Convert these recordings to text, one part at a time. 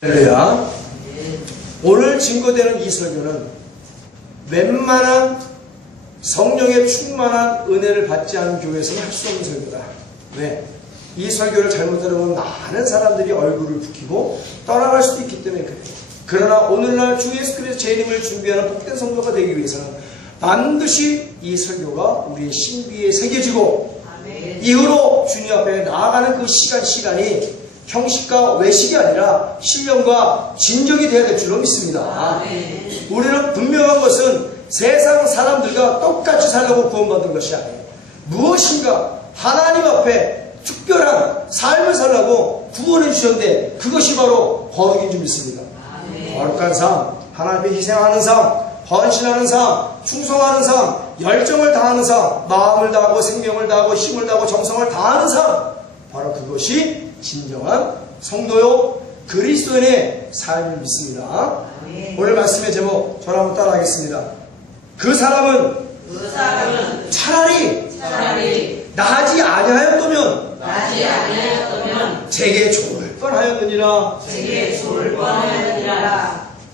할렐루야. 오늘 증거되는 이 설교는 웬만한 성령의 충만한 은혜를 받지 않은 교회에서는 할 수 없는 설교다. 왜? 이 설교를 잘못 들어보면 많은 사람들이 얼굴을 붉히고 떠나갈 수도 있기 때문에 그래요. 그러나 오늘날 주 예수 그리스도의 재림을 준비하는 복된 성도가 되기 위해서는 반드시 이 설교가 우리의 신비에 새겨지고 이후로 주님 앞에 나아가는 그 시간이 형식과 외식이 아니라 신령과 진정이 되어야 될 줄로 믿습니다. 우리는 분명한 것은 세상 사람들과 똑같이 살려고 구원받은 것이 아니에요. 무엇인가 하나님 앞에 특별한 삶을 살려고 구원해 주셨는데 그것이 바로 거룩인 줄 믿습니다. 거룩한 삶, 하나님 앞에 희생하는 삶, 헌신하는 삶, 충성하는 삶, 열정을 다하는 삶, 마음을 다하고 생명을 다하고 힘을 다하고 정성을 다하는 삶, 바로 그것이 진정한 성도요 그리스도인의 삶을 믿습니다. 오늘 말씀의 제목 저를 한번 따라하겠습니다. 그 사람은 차라리 나지 아니하였더면 제게 좋을 뻔하였느니라.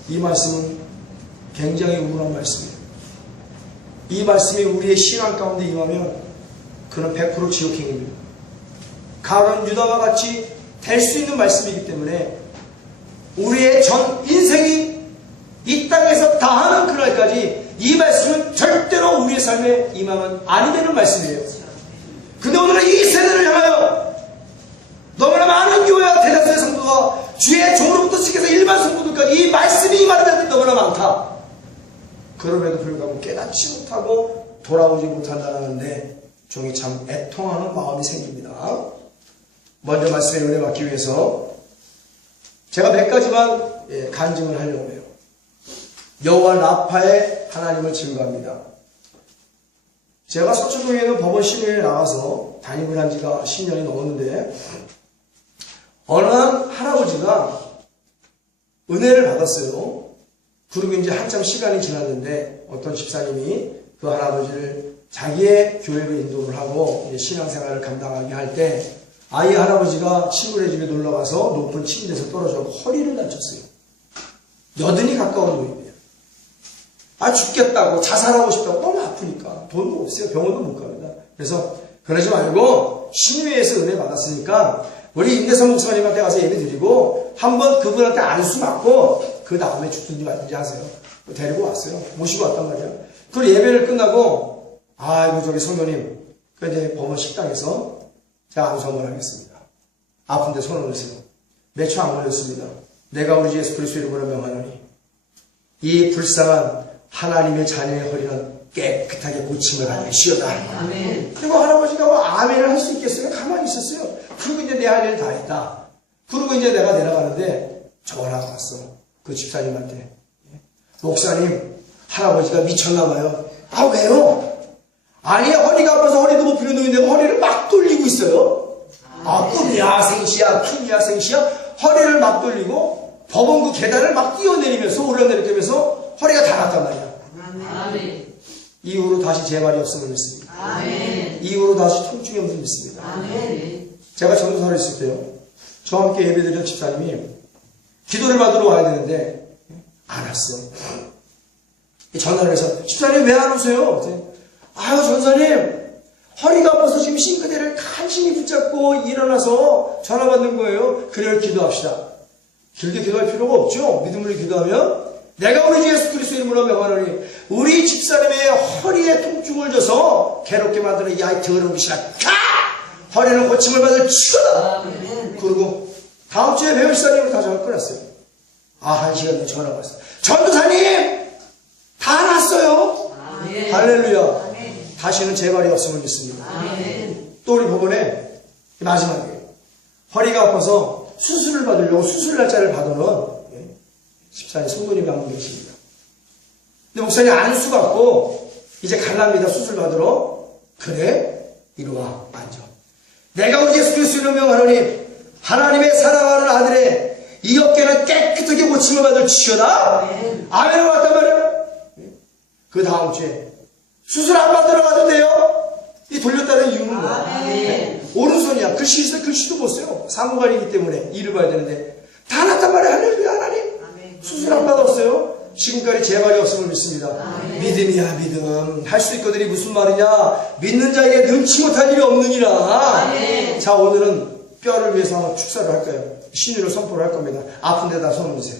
이 말씀은 굉장히 우울한 말씀이에요. 이 말씀이 우리의 신앙 가운데 임하면 그는 100% 지옥행입니다. 가룟 유다와 같이 될 수 있는 말씀이기 때문에 우리의 전 인생이 이 땅에서 다하는 그날까지 이 말씀은 절대로 우리의 삶에 임하면 아니 되는 말씀이에요. 근데 오늘은 이 세대를 향하여 너무나 많은 교회와 대다수의 성도가 주의 종으로부터 시작해서 일반 성도들까지 이 말씀이 임하는 데들이 너무나 많다. 그럼에도 불구하고 깨닫지 못하고 돌아오지 못한다는데 종이 참 애통하는 마음이 생깁니다. 먼저 말씀에 은혜 받기 위해서 제가 몇 가지만 간증을 하려고 해요. 여호와 라파의 하나님을 증거합니다. 제가 서초동에 있는 법원 시내에 나가서 담임을 한 지가 10년이 넘었는데 어느 한 할아버지가 은혜를 받았어요. 그리고 이제 한참 시간이 지났는데 어떤 집사님이 그 할아버지를 자기의 교회로 인도를 하고 이제 신앙생활을 감당하게 할 때 아이 할아버지가 친구네 집에 놀러가서 높은 침대에서 떨어져 허리를 다쳤어요. 여든이 가까운 노인이에요. 죽겠다고 자살하고 싶다고 너무 아프니까 돈도 없어요. 병원도 못 갑니다. 그래서 그러지 말고 신유회에서 은혜 받았으니까 우리 임대선 목사님한테 가서 예배 드리고 한번 그분한테 안수 받고 그 다음에 죽든지 말든지 하세요. 데리고 왔어요. 모시고 왔단 말이야. 그 예배를 끝나고 아이고 저기 성도님 그 이제 법원 식당에서 제가 안수 한번 하겠습니다. 아픈데 손을 넣으세요. 몇 초 안 걸렸습니다. 내가 우리 주 예수 그리스도의 이름으로 명하노니 이 불쌍한 하나님의 자녀의 허리는 깨끗하게 고침을 받는 시어다. 그리고 할아버지가 뭐 아멘을 할 수 있겠어요? 가만히 있었어요. 그리고 이제 내 할 일 다 했다. 그리고 이제 내가 내려가는데 전화가 왔어. 그 집사님한테. 목사님, 할아버지가 미쳤나봐요. 왜요? 아니, 허리가 아파서 허리도 못 피는 놈인데 허리를 막 돌리고 있어요. 꿈이야, 생시야, 춤이야, 생시야. 허리를 막 돌리고 법원 그 계단을 막 뛰어내리면서 올라내리면서 허리가 다 났단 말이야. 이후로 다시 재발이 없음을 믿습니다. 이후로 다시 통증이 없음을 믿습니다. 제가 전도사를 했을 때요. 저와 함께 예배드리던 집사님이 기도를 받으러 와야 되는데 안 왔어. 전화를 해서 집사님 왜 안 오세요? 전사님 허리가 아파서 지금 싱크대를 간신히 붙잡고 일어나서 전화 받는 거예요. 그래요, 기도합시다. 길게 기도할 필요가 없죠. 믿음으로 기도하면 내가 우리 주 예수 그리스도 이름으로 명하노니 우리 집사님의 허리에 통증을 줘서 괴롭게 만드는 야이 더러운 것이라 허리는 고침을 받을 치거다. 그리고 다음 주에 배우 시사님으로 다 전화 끊었어요. 한 시간 뒤에 전화가 왔어요. 전도사님 다 났어요. 할렐루야. 다시는 재발이 없음을 믿습니다. 또 우리 법원에 마지막에 허리가 아파서 수술을 받으려고 수술 날짜를 받아놓은 집사님 성도님이 한 분 계십니다. 근데 목사님 안수 받고 이제 갈랍니다. 수술 받으러. 그래? 이리 와 앉아. 내가 우리 예수 그리스도를 명하노니 하나님의 사랑하는 아들의 이 어깨는 깨끗하게 고침을 받을 치여다. 아멘을 왔단 말이야. 그 다음 주에 수술 안 받으러 가도 돼요. 이 돌렸다는 이유는 뭐야? 오른손이야. 글씨도 못 써요. 사무관이기 때문에 일을 봐야 되는데 다 났단 말이에요. 할렐루야. 하나님 수술 안 받았어요. 지금까지 재발이 없음을 믿습니다. 믿음이야 믿음. 할 수 있거든이 무슨 말이냐. 믿는 자에게 능치 못할 일이 없느니라. 자, 오늘은 뼈를 위해서 한번 축사를 할까요? 신유를 선포를 할 겁니다. 아픈 데다 손 얹으세요.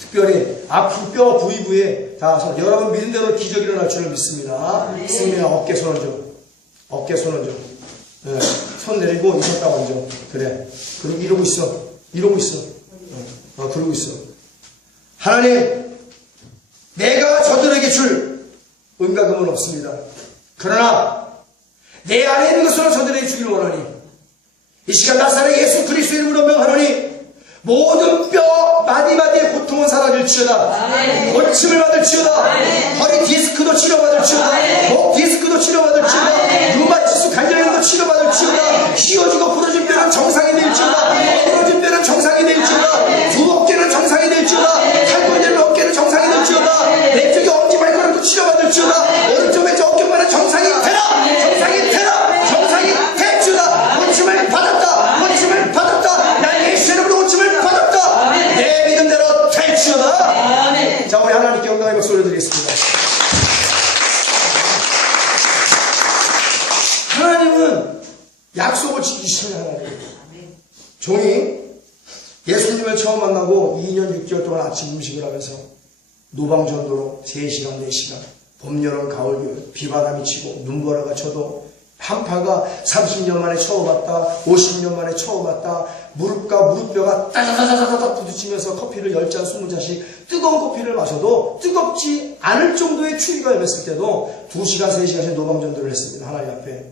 특별히 아픈 뼈 부위부에 다 손. 여러분 믿는 대로 기적이 일어날 줄을 믿습니다. 승민아 어깨 손 얹어. 어깨 손 얹어. 네. 손 내리고 이 손 딱 얹어. 그래. 그리고 이러고 있어. 이러고 있어. 그러고 있어. 하나님, 내가 저들에게 줄 은가금은 없습니다. 그러나 내 안에 있는 것으로 저들에게 주기를 원하니 이 시간 나사렛 예수 그리스도의 이름으로 명하노니 모든 뼈 마디마디의 고통은 사라질지어다. 골침을 받을지어다. 허리 디스크도 치료받을지어다. 목 디스크도 치료받을지어다. 루마티스 관절염도 치료받을지어다. 휘어지고 부러진 뼈는 정상이 될지어다. 부러진 뼈는 정상이 될지어다. 두 어깨는 정상이 될지어다. 탈골되는 어깨는 정상이 될지어다. 왼쪽에 엄지 발가락도 치료받을지어다. 오른쪽 왼쪽 어깨만은 정상이 되라. 정상이 되라. 정상이 될지어다. 고침을 받았다. 고침을 받았다. 난 예수 이름으로 고침을 받았다. 내 믿음대로 될지어다. 자, 우리 하나님께 영광의 목소리를 드리겠습니다. 하나님은 약속을 지키시는 하나님. 종이 예수님을 처음 만나고 2년 6개월 동안 아침 음식을 하면서 노방전도로 3시간 4시간 봄 여름 가을 겨울 비바람이 치고 눈보라가 쳐도 한파가 30년 만에 처음 왔다 50년 만에 처음 왔다 무릎과 무릎뼈가 따다다다다다 부딪히면서 커피를 10잔 20잔씩 뜨거운 커피를 마셔도 뜨겁지 않을 정도의 추위가 임했을 때도 2시간 3시간씩 노방전도를 했습니다. 하나님 앞에.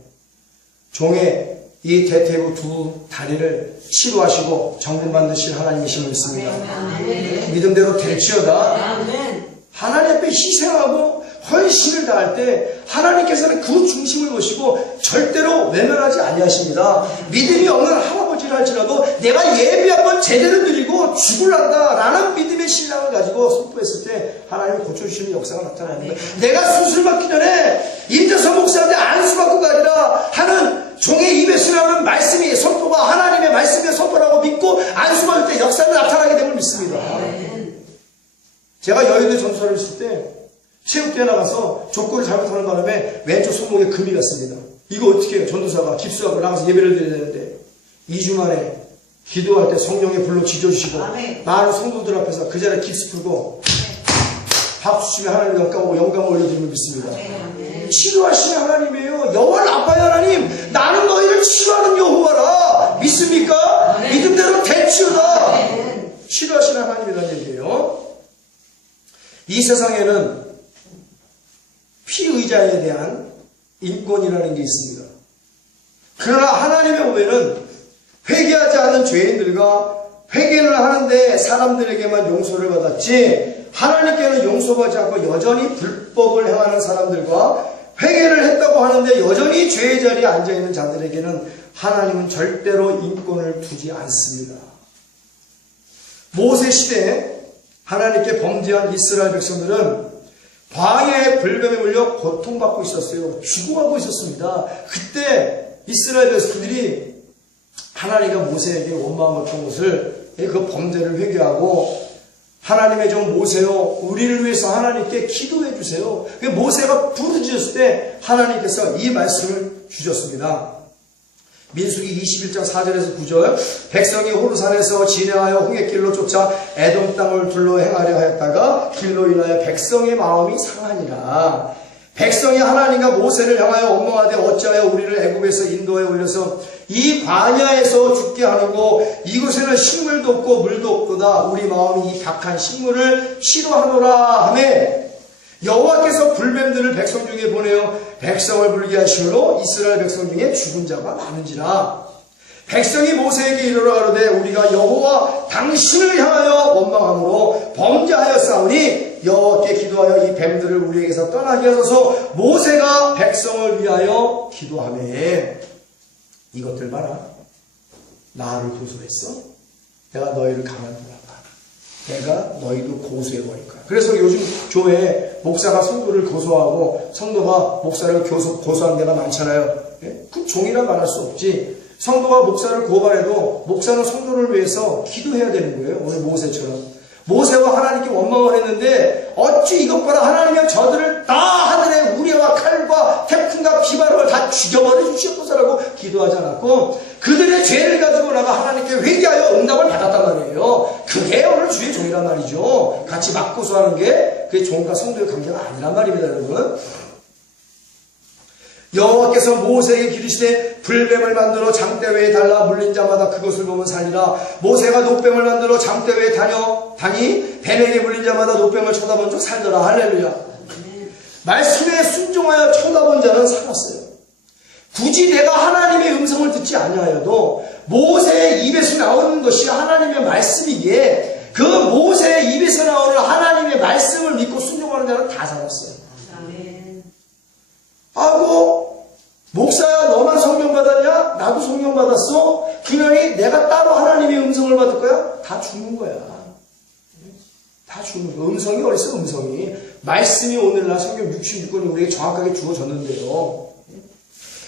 종의 이 대퇴부 두 다리를 치료하시고 정금 만드실 하나님이심을 믿습니다. 믿음대로 될지어다. 하나님 앞에 희생하고 헌신을 다할 때 하나님께서는 그 중심을 보시고 절대로 외면하지 아니하십니다. 믿음이 없는 할아버지를 할지라도 내가 예배 한번 제대로 드리고 죽을란다 라는 믿음의 신앙을 가지고 선포했을 때 하나님이 고쳐주시는 역사가 나타납니다. 내가 수술 받기 전에 임재선 목사한테 안수 받고 가리라 하는 종의 입에서 나오는 말씀이 선포가 하나님의 말씀의 선포라고 믿고 안수 받을 때 역사가 나타나게 됨을 믿습니다. 제가 여의도에 전도사를 했을 때 체육대회 나가서 족구를 잘못하는 바람에 왼쪽 손목에 금이 갔습니다. 이거 어떻게 해요? 전도사가 깁스하고 나가서 예배를 드려야 되는데 2주 만에 기도할 때 성령의 불로 지져주시고 많은 성도들 앞에서 그 자리에 깁스 풀고 박수 치며 하나님 영광을 올려드림을 믿습니다. 치료하시는 하나님이에요. 여호와를 아파요. 하나님 나는 너희를 치료하는 여호와라. 믿습니까? 믿음대로 될지어다. 치료하시는 하나님이라는 얘기예요. 이 세상에는 피의자에 대한 인권이라는 게 있습니다. 그러나 하나님의 보배는 회개하지 않은 죄인들과 회개를 하는데 사람들에게만 용서를 받았지 하나님께는 용서받지 않고 여전히 불법을 행하는 사람들과 회개를 했다고 하는데 여전히 죄의 자리에 앉아있는 자들에게는 하나님은 절대로 인권을 두지 않습니다. 모세 시대에 하나님께 범죄한 이스라엘 백성들은 광야의 불뱀에 물려 고통받고 있었어요. 죽어가고 있었습니다. 그때 이스라엘 백성들이 하나님과 모세에게 원망했던 것을 그 범죄를 회개하고 하나님의 종 모세요 우리를 위해서 하나님께 기도해 주세요. 모세가 부르짖었을 때 하나님께서 이 말씀을 주셨습니다. 민수기 21장 4절에서 9절 백성이 호르산에서 진행하여 홍해길로 쫓아 에돔 땅을 둘러 행하려 하였다가 길로 인하여 백성의 마음이 상하니라. 백성이 하나님과 모세를 향하여 원망하되 어찌하여 우리를 애굽에서 인도에 올려서 이 광야에서 죽게 하는고 이곳에는 식물도 없고 물도 없도다. 우리 마음이 이 박한 식물을 싫어하노라 하매 여호와께서 불뱀들을 백성 중에 보내어 백성을 불게 하시므로 이스라엘 백성 중에 죽은 자가 많은지라. 백성이 모세에게 이르러 가로되 우리가 여호와 당신을 향하여 원망함으로 범죄하였사오니 여호와께 기도하여 이 뱀들을 우리에게서 떠나게 하소서. 모세가 백성을 위하여 기도하매 이것들 봐라. 나를 고소했어. 내가 너희를 가만두라. 내가 너희도 고소해버릴 거야. 그래서 요즘 교회에 목사가 성도를 고소하고 성도가 목사를 고소한 데가 많잖아요. 그 종이라 말할 수 없지. 성도가 목사를 고발해도 목사는 성도를 위해서 기도해야 되는 거예요. 오늘 모세처럼. 모세와 하나님께 원망을 했는데 어찌 이것보다 하나님은 저들을 다 하늘의 우레와 칼과 태풍과 비바람을 다 죽여버려 주시옵소서라고 기도하지 않았고 그들의 죄를 가지고 나가 하나님께 회개하여 응답을 받았단 말이에요. 그게 오늘 주의 종이란 말이죠. 같이 맞고소하는 게 그게 종과 성도의 관계가 아니란 말입니다, 여러분. 여호와께서 모세에게 기르시되 불뱀을 만들어 장대 위에 달라 물린 자마다 그것을 보면 살리라. 모세가 노뱀을 만들어 장대 위에 다니 뱀에게 물린 자마다 노뱀을 쳐다본 적 살더라. 할렐루야. 말씀에 순종하여 쳐다본 자는 살았어요. 굳이 내가 하나님의 음성을 듣지 아니하여도 모세의 입에서 나오는 것이 하나님의 말씀이기에 그 모세의 입에서 나오는 하나님의 말씀을 믿고 순종하는 자는 다 살았어요. 아고 목사야 너만 성령 받았냐? 나도 성령 받았어. 그러니 내가 따로 하나님의 음성을 받을 거야? 다 죽는 거야. 다 죽는 거야. 음성이 어딨어? 음성이 말씀이 오늘날 성경 66권이 우리에게 정확하게 주어졌는데요.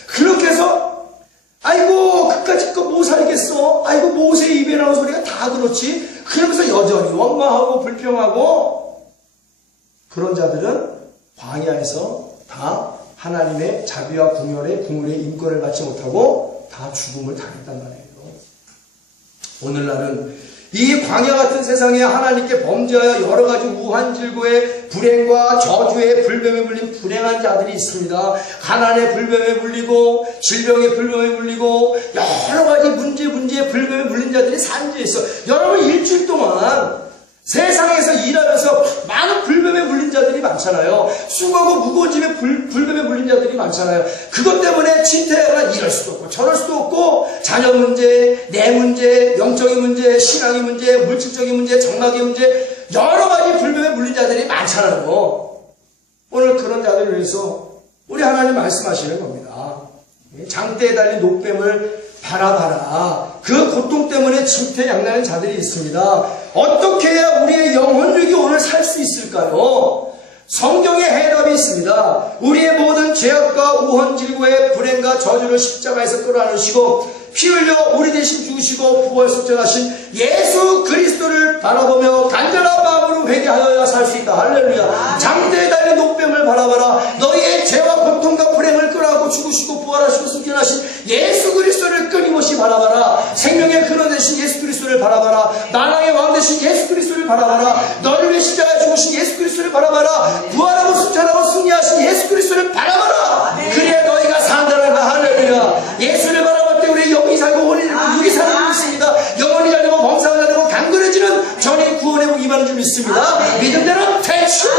그렇게 해서 아이고 그까짓 거 뭐 살겠어? 아이고 모세의 입에 나온 소리가 다 그렇지. 그러면서 여전히 원망하고 불평하고 그런 자들은 광야에서 다 하나님의 자비와 궁율의 인권을 받지 못하고 다 죽음을 당했단 말이에요. 오늘날은 이 광야 같은 세상에 하나님께 범죄하여 여러 가지 우한질고의 불행과 저주의 불뱀에 물린 불행한 자들이 있습니다. 가난의 불뱀에 물리고 질병의 불뱀에 물리고 여러 가지 문제의 불뱀에 물린 자들이 산지에 있어. 여러분 일주일 동안 세상에서 일하면서 많은 불뱀에 물린 자들이 많잖아요. 수고하고 무거운 집에 불뱀에 물린 자들이 많잖아요. 그것 때문에 진퇴양난 이럴 수도 없고 저럴 수도 없고 자녀 문제, 내 문제, 영적인 문제, 신앙의 문제, 물질적인 문제, 장막의 문제 여러 가지 불뱀에 물린 자들이 많잖아요. 오늘 그런 자들을 위해서 우리 하나님 말씀하시는 겁니다. 장대에 달린 노뱀을 바라봐라. 그 고통 때문에 진퇴양난하는 자들이 있습니다. 어떻게 해야 우리의 영혼력이 오늘 살 수 있을까요? 성경의 해답이 있습니다. 우리의 모든 죄악과 우헌질고의 불행과 저주를 십자가에서 끌어안으시고 피 흘려 우리 대신 죽으시고 부활 속전하신 예수 그리스도를 바라보며 간절한 마음으로 회개하여야 살 수 있다. 할렐루야. 장대에 달린 노뱀을 바라봐라. 너희의 죄와 고통과 불행을 끌어안고 죽으시고 부활하시고 속전하신 예수 그리스도를 끊임없이 바라봐라. 생명의 근원 되신 예수 그리스도를 바라봐라. 만왕의 왕 되신 예수 그리스도를 바라봐라. 너를 위해 십자가에 죽으신 예수 그리스도를 바라봐라. 부활하고 속전하고 승리하신 예수 그리스도를 바라봐라. 그래야 너희가 산다는 거야. 할렐루야. 예수를 바라볼 때 우리 영이 살고 육이 사는 줄 믿습니다. 영혼이 잘되고 범사가 잘되고 강건해지는 전이 구원의 복 임하는 줄 믿습니다. 믿음대로 되시다.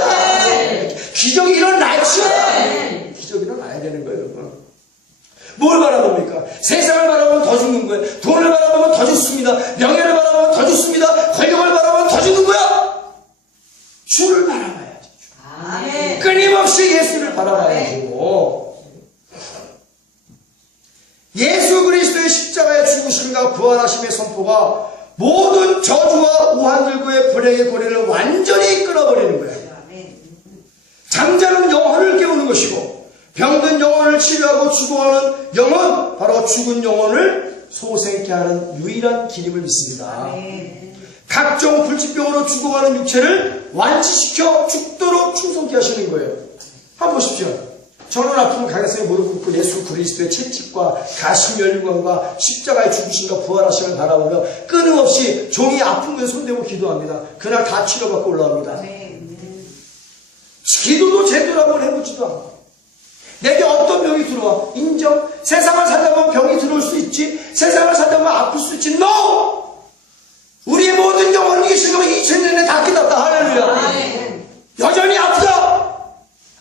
기적이 일어나죠. 기적이 일어나야 되는 거예요, 여러분. 뭘 바라봅니까? 세상을 바라보면 더 죽는 거예요. 돈을 바라보면 더 죽습니다. 명예를 바라보면 더 죽습니다. 권력을 바라보면 더 죽는 거야. 주를 바라봐야지. 아멘. 끊임없이 예수를 바라봐야지고. 예수 그리스도의 십자가의 죽으심과 부활하심의 선포가 모든 저주와 우한질고의 불행의 고리를 완전히 끊어버리는 거예요. 잠자는 영혼을 깨우는 것이고 병든 영혼을 치료하고 죽어가는 영혼, 바로 죽은 영혼을 소생케 하는 유일한 길임을 믿습니다. 각종 불치병으로 죽어가는 육체를 완치시켜 죽도록 충성케 하시는 거예요. 한번 보십시오. 저는 아프면 가겠어요. 무릎 꿇고 예수 그리스도의 채찍과 가시면류관과 십자가의 죽으심과 부활하심을 바라보며 끊임없이 종이 아픈 곳에 손대고 기도합니다. 그날 다 치료받고 올라옵니다. 기도도 제대로 한번 해보지도 않고 내게 어떤 병이 들어와? 인정. 세상을 살다 보면 병이 들어올 수 있지. 세상을 살다 보면 아플 수 있지. NO! 우리의 모든 영혼이 계신 거 2000년에 다 깨닫다. 할렐루야. 여전히 아프다.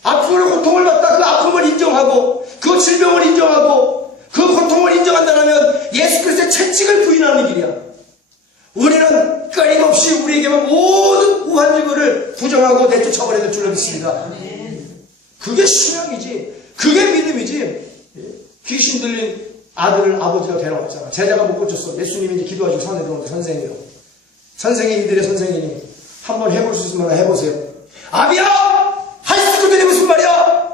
아픔을 고통을 받다. 그 아픔을 인정하고 그 질병을 인정하고 그 고통을 인정한다면 예수 그리스도의 채찍을 부인하는 길이야. 우리는 끊임없이 우리에게만 모든 우한질고를 부정하고 내쫓아버려야 될 줄로 믿습니다. 그게 신앙이지. 그게 믿음이지. 귀신 들린 아들을 아버지가 데려왔잖아. 제자가 못 고쳤어. 예수님이 이제 기도하시고 산에 들어오는데 선생이요. 선생이 이들의 선생이니 한번 해볼 수 있으면 해보세요. 아비야! 할 수 있거든요. 무슨 말이야?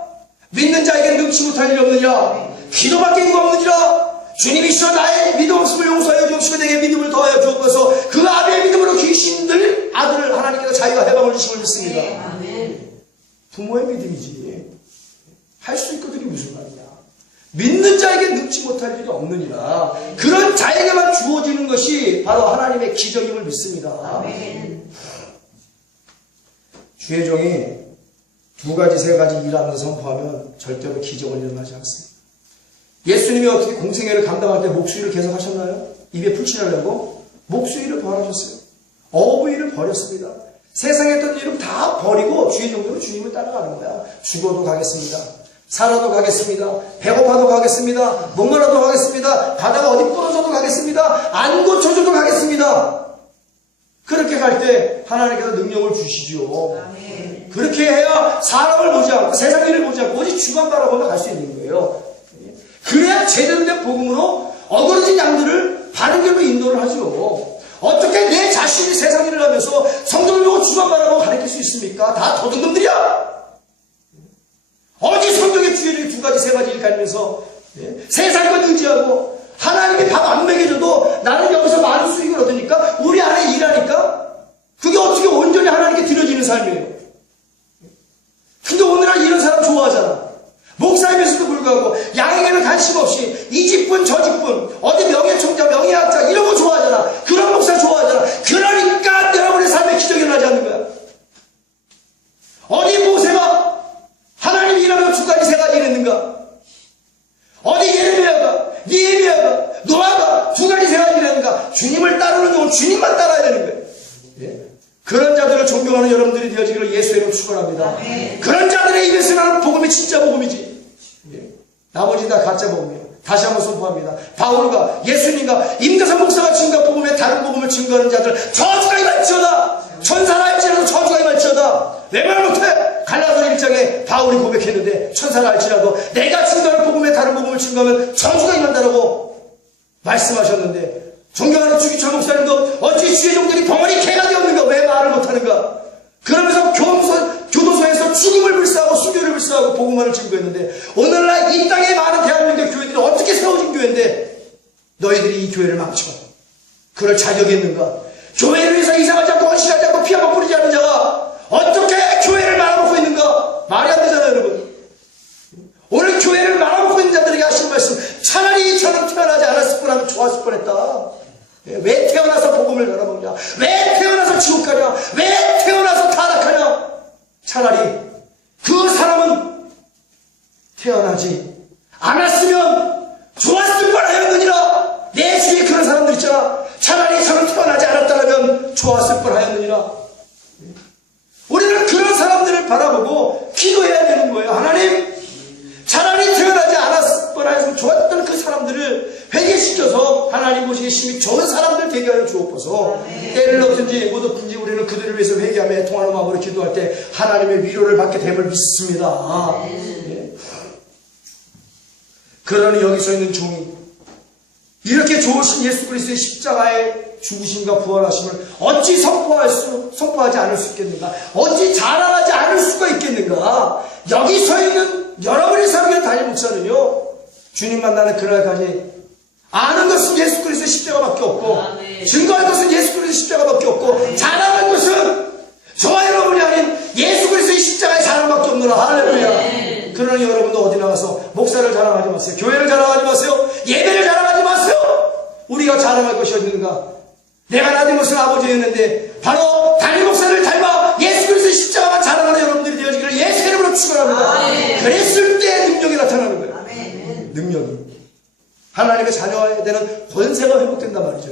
믿는 자에게 능치 못할 일이 없느냐? 기도밖에 이유가 없느니라. 주님이시여 나의 믿음 없음을 용서하여 주옵시고 내게 믿음을 더하여 주옵소서. 그 아비의 믿음으로 귀신들 아들을 하나님께서 자유와 해방을 주심을 믿습니다. 부모의 믿음이지. 할 수 있거든요. 무슨 말이냐. 믿는 자에게 늙지 못할 일이 없느니라. 그런 자에게만 주어지는 것이 바로 하나님의 기적임을 믿습니다. 주의 종이 두 가지, 세 가지 일하면서 선포하면 절대로 기적은 일어나지 않습니다. 예수님이 어떻게 공생애를 감당할 때 목수일을 계속 하셨나요? 입에 풀칠하려고 목수일을 벌하셨어요. 어부일을 버렸습니다. 세상에 있던 일을 다 버리고 주의 종으로 주님을 따라가는 거야. 죽어도 가겠습니다. 살아도 가겠습니다. 배고파도 가겠습니다. 목마라도 가겠습니다. 가다가 어디 부러져도 가겠습니다. 안 고쳐줘도 가겠습니다. 그렇게 갈 때 하나님께서 능력을 주시죠. 그렇게 해야 사람을 보지 않고 세상 일을 보지 않고 오직 주만 바라보며 갈 수 있는 거예요. 그래야 제대로 된 복음으로 어그러진 양들을 바른 길로 인도를 하죠. 어떻게 내 자신이 세상 일을 하면서 성경을 보고 주만 바라보고 가르칠 수 있습니까? 다 도둑놈들이야. 어디 성경의 주의를 두 가지, 세 가지 일가리면서 세상 것 의지하고 하나님이 밥 안 먹여줘도 나는 여기서 많은 수익을 얻으니까 우리 안에 일하니까 그게 어떻게 온전히 하나님께 드려지는 삶이에요. 근데 오늘날 이런 사람 좋아하잖아. 목사님에서도 불구하고 양에게는 관심 없이 이 집분 저 집분 어디 명예총자 명예학자 이런 거 좋아하잖아. 그런 목사 좋아하잖아. 그러니까 여러분의 삶에 기적이 일어나지 않는 거야. 어디 모세가 하나님이 일하면 두 가지 세 가지 이랬는가? 어디 예레미야가 니에미야가 노아가 두 가지 세 가지 이랬는가? 주님을 따르는 경우는 주님만 따라야 되는 거예요. 예? 그런 자들을 존경하는 여러분들이 되어지기를 예수의 이름으로 축원합니다. 그런 자들의 입에서 나는 복음이 진짜 복음이지. 예? 나머지 다 가짜 복음이에요. 다시 한번 선포합니다. 바울과 예수님과 임대선 목사가 증거한 복음에 다른 복음을 증거하는 자들 저주가 임할지어다. 천사라 할지라도 저주가 임할지어다. 내 말 못해. 갈라서 1장에 바울이 고백했는데 천사라 할지라도 내가 증거하는 복음에 다른 복음을 증거하면 저주가 임한다라고 말씀하셨는데 존경하는 주기철 목사님도 어찌 주의 종들이 벙어리 개가 되었는가? 왜 말을 못하는가? 그러면서 교도소에서 죽음을 불사하고 수교를 불사하고 복음만을 증거했는데 오늘날 이 땅에 많은 대한민국 교회들이 어떻게 세워진 교회인데 너희들이 이 교회를 망쳐 그럴 자격이 있는가? 교회를 위해서 이상하지 않고 헌신하지 않고 피 한 번 뿌리지 않는 자가 어떻게 교회를 말아먹고 있는가? 말이 안 되잖아요, 여러분. 오늘 교회를 말아먹고 있는 자들에게 하시는 말씀, 차라리 저는 태어나지 않았을 뻔하면 좋았을 뻔했다. 왜 태어나서 복음을 말아먹냐? 왜 태어나서 지옥 가냐? 왜 태어나서 타락하냐? 차라리 그 사람은 태어나지 않았으면 좋았을 뻔하였느니라. 내 주위에 그런 사람들 있잖아. 차라리 저는 태어나지 않았다면 좋았을 뻔하였느니라. 우리는 그런 사람들을 바라보고 기도해야 되는 거예요. 하나님, 차라리 태어나지 않았을 뻔하였으면 좋았던 그 사람들을 회개시켜서 하나님 보시기에 심히 좋은 사람들 되게 하여 주옵소서. 때를 넣든지 못 없든지 우리는 그들을 위해서 회개하며 애통하는 마음으로 기도할 때 하나님의 위로를 받게 됨을 믿습니다. 예. 그러니 여기 서 있는 종이 이렇게 좋으신 예수 그리스도의 십자가의 죽으심과 부활하심을 어찌 선포하지 않을 수 있겠는가? 어찌 자랑하지 않을 수가 있겠는가? 여기 서 있는 여러분의 삶의 담임 목사는요, 주님 만나는 그날까지 아는 것은 예수 그리스도의 십자가밖에 없고, 증거할 것은 예수 그리스도의 십자가밖에 없고, 자랑할 것은 저와 여러분이 아닌 예수 그리스도의 십자가의 자랑밖에 없노라. 할렐루야. 그러니 여러분도 어디 나가서 목사를 자랑하지 마세요. 교회를 자랑하지 마세요. 예배를 자랑하지 마세요. 우리가 자랑할 것이 어딘가? 내가 낳은 것은 아버지였는데 바로 담임 목사를 닮아 예수 그리스도의 십자가만 자랑하는 여러분들이 되어지기를 예수 이름으로 축원합니다. 그랬을 때 능력이 나타나는 거예요. 아멘. 능력이. 하나님의 자녀에 대한 권세가 회복된단 말이죠.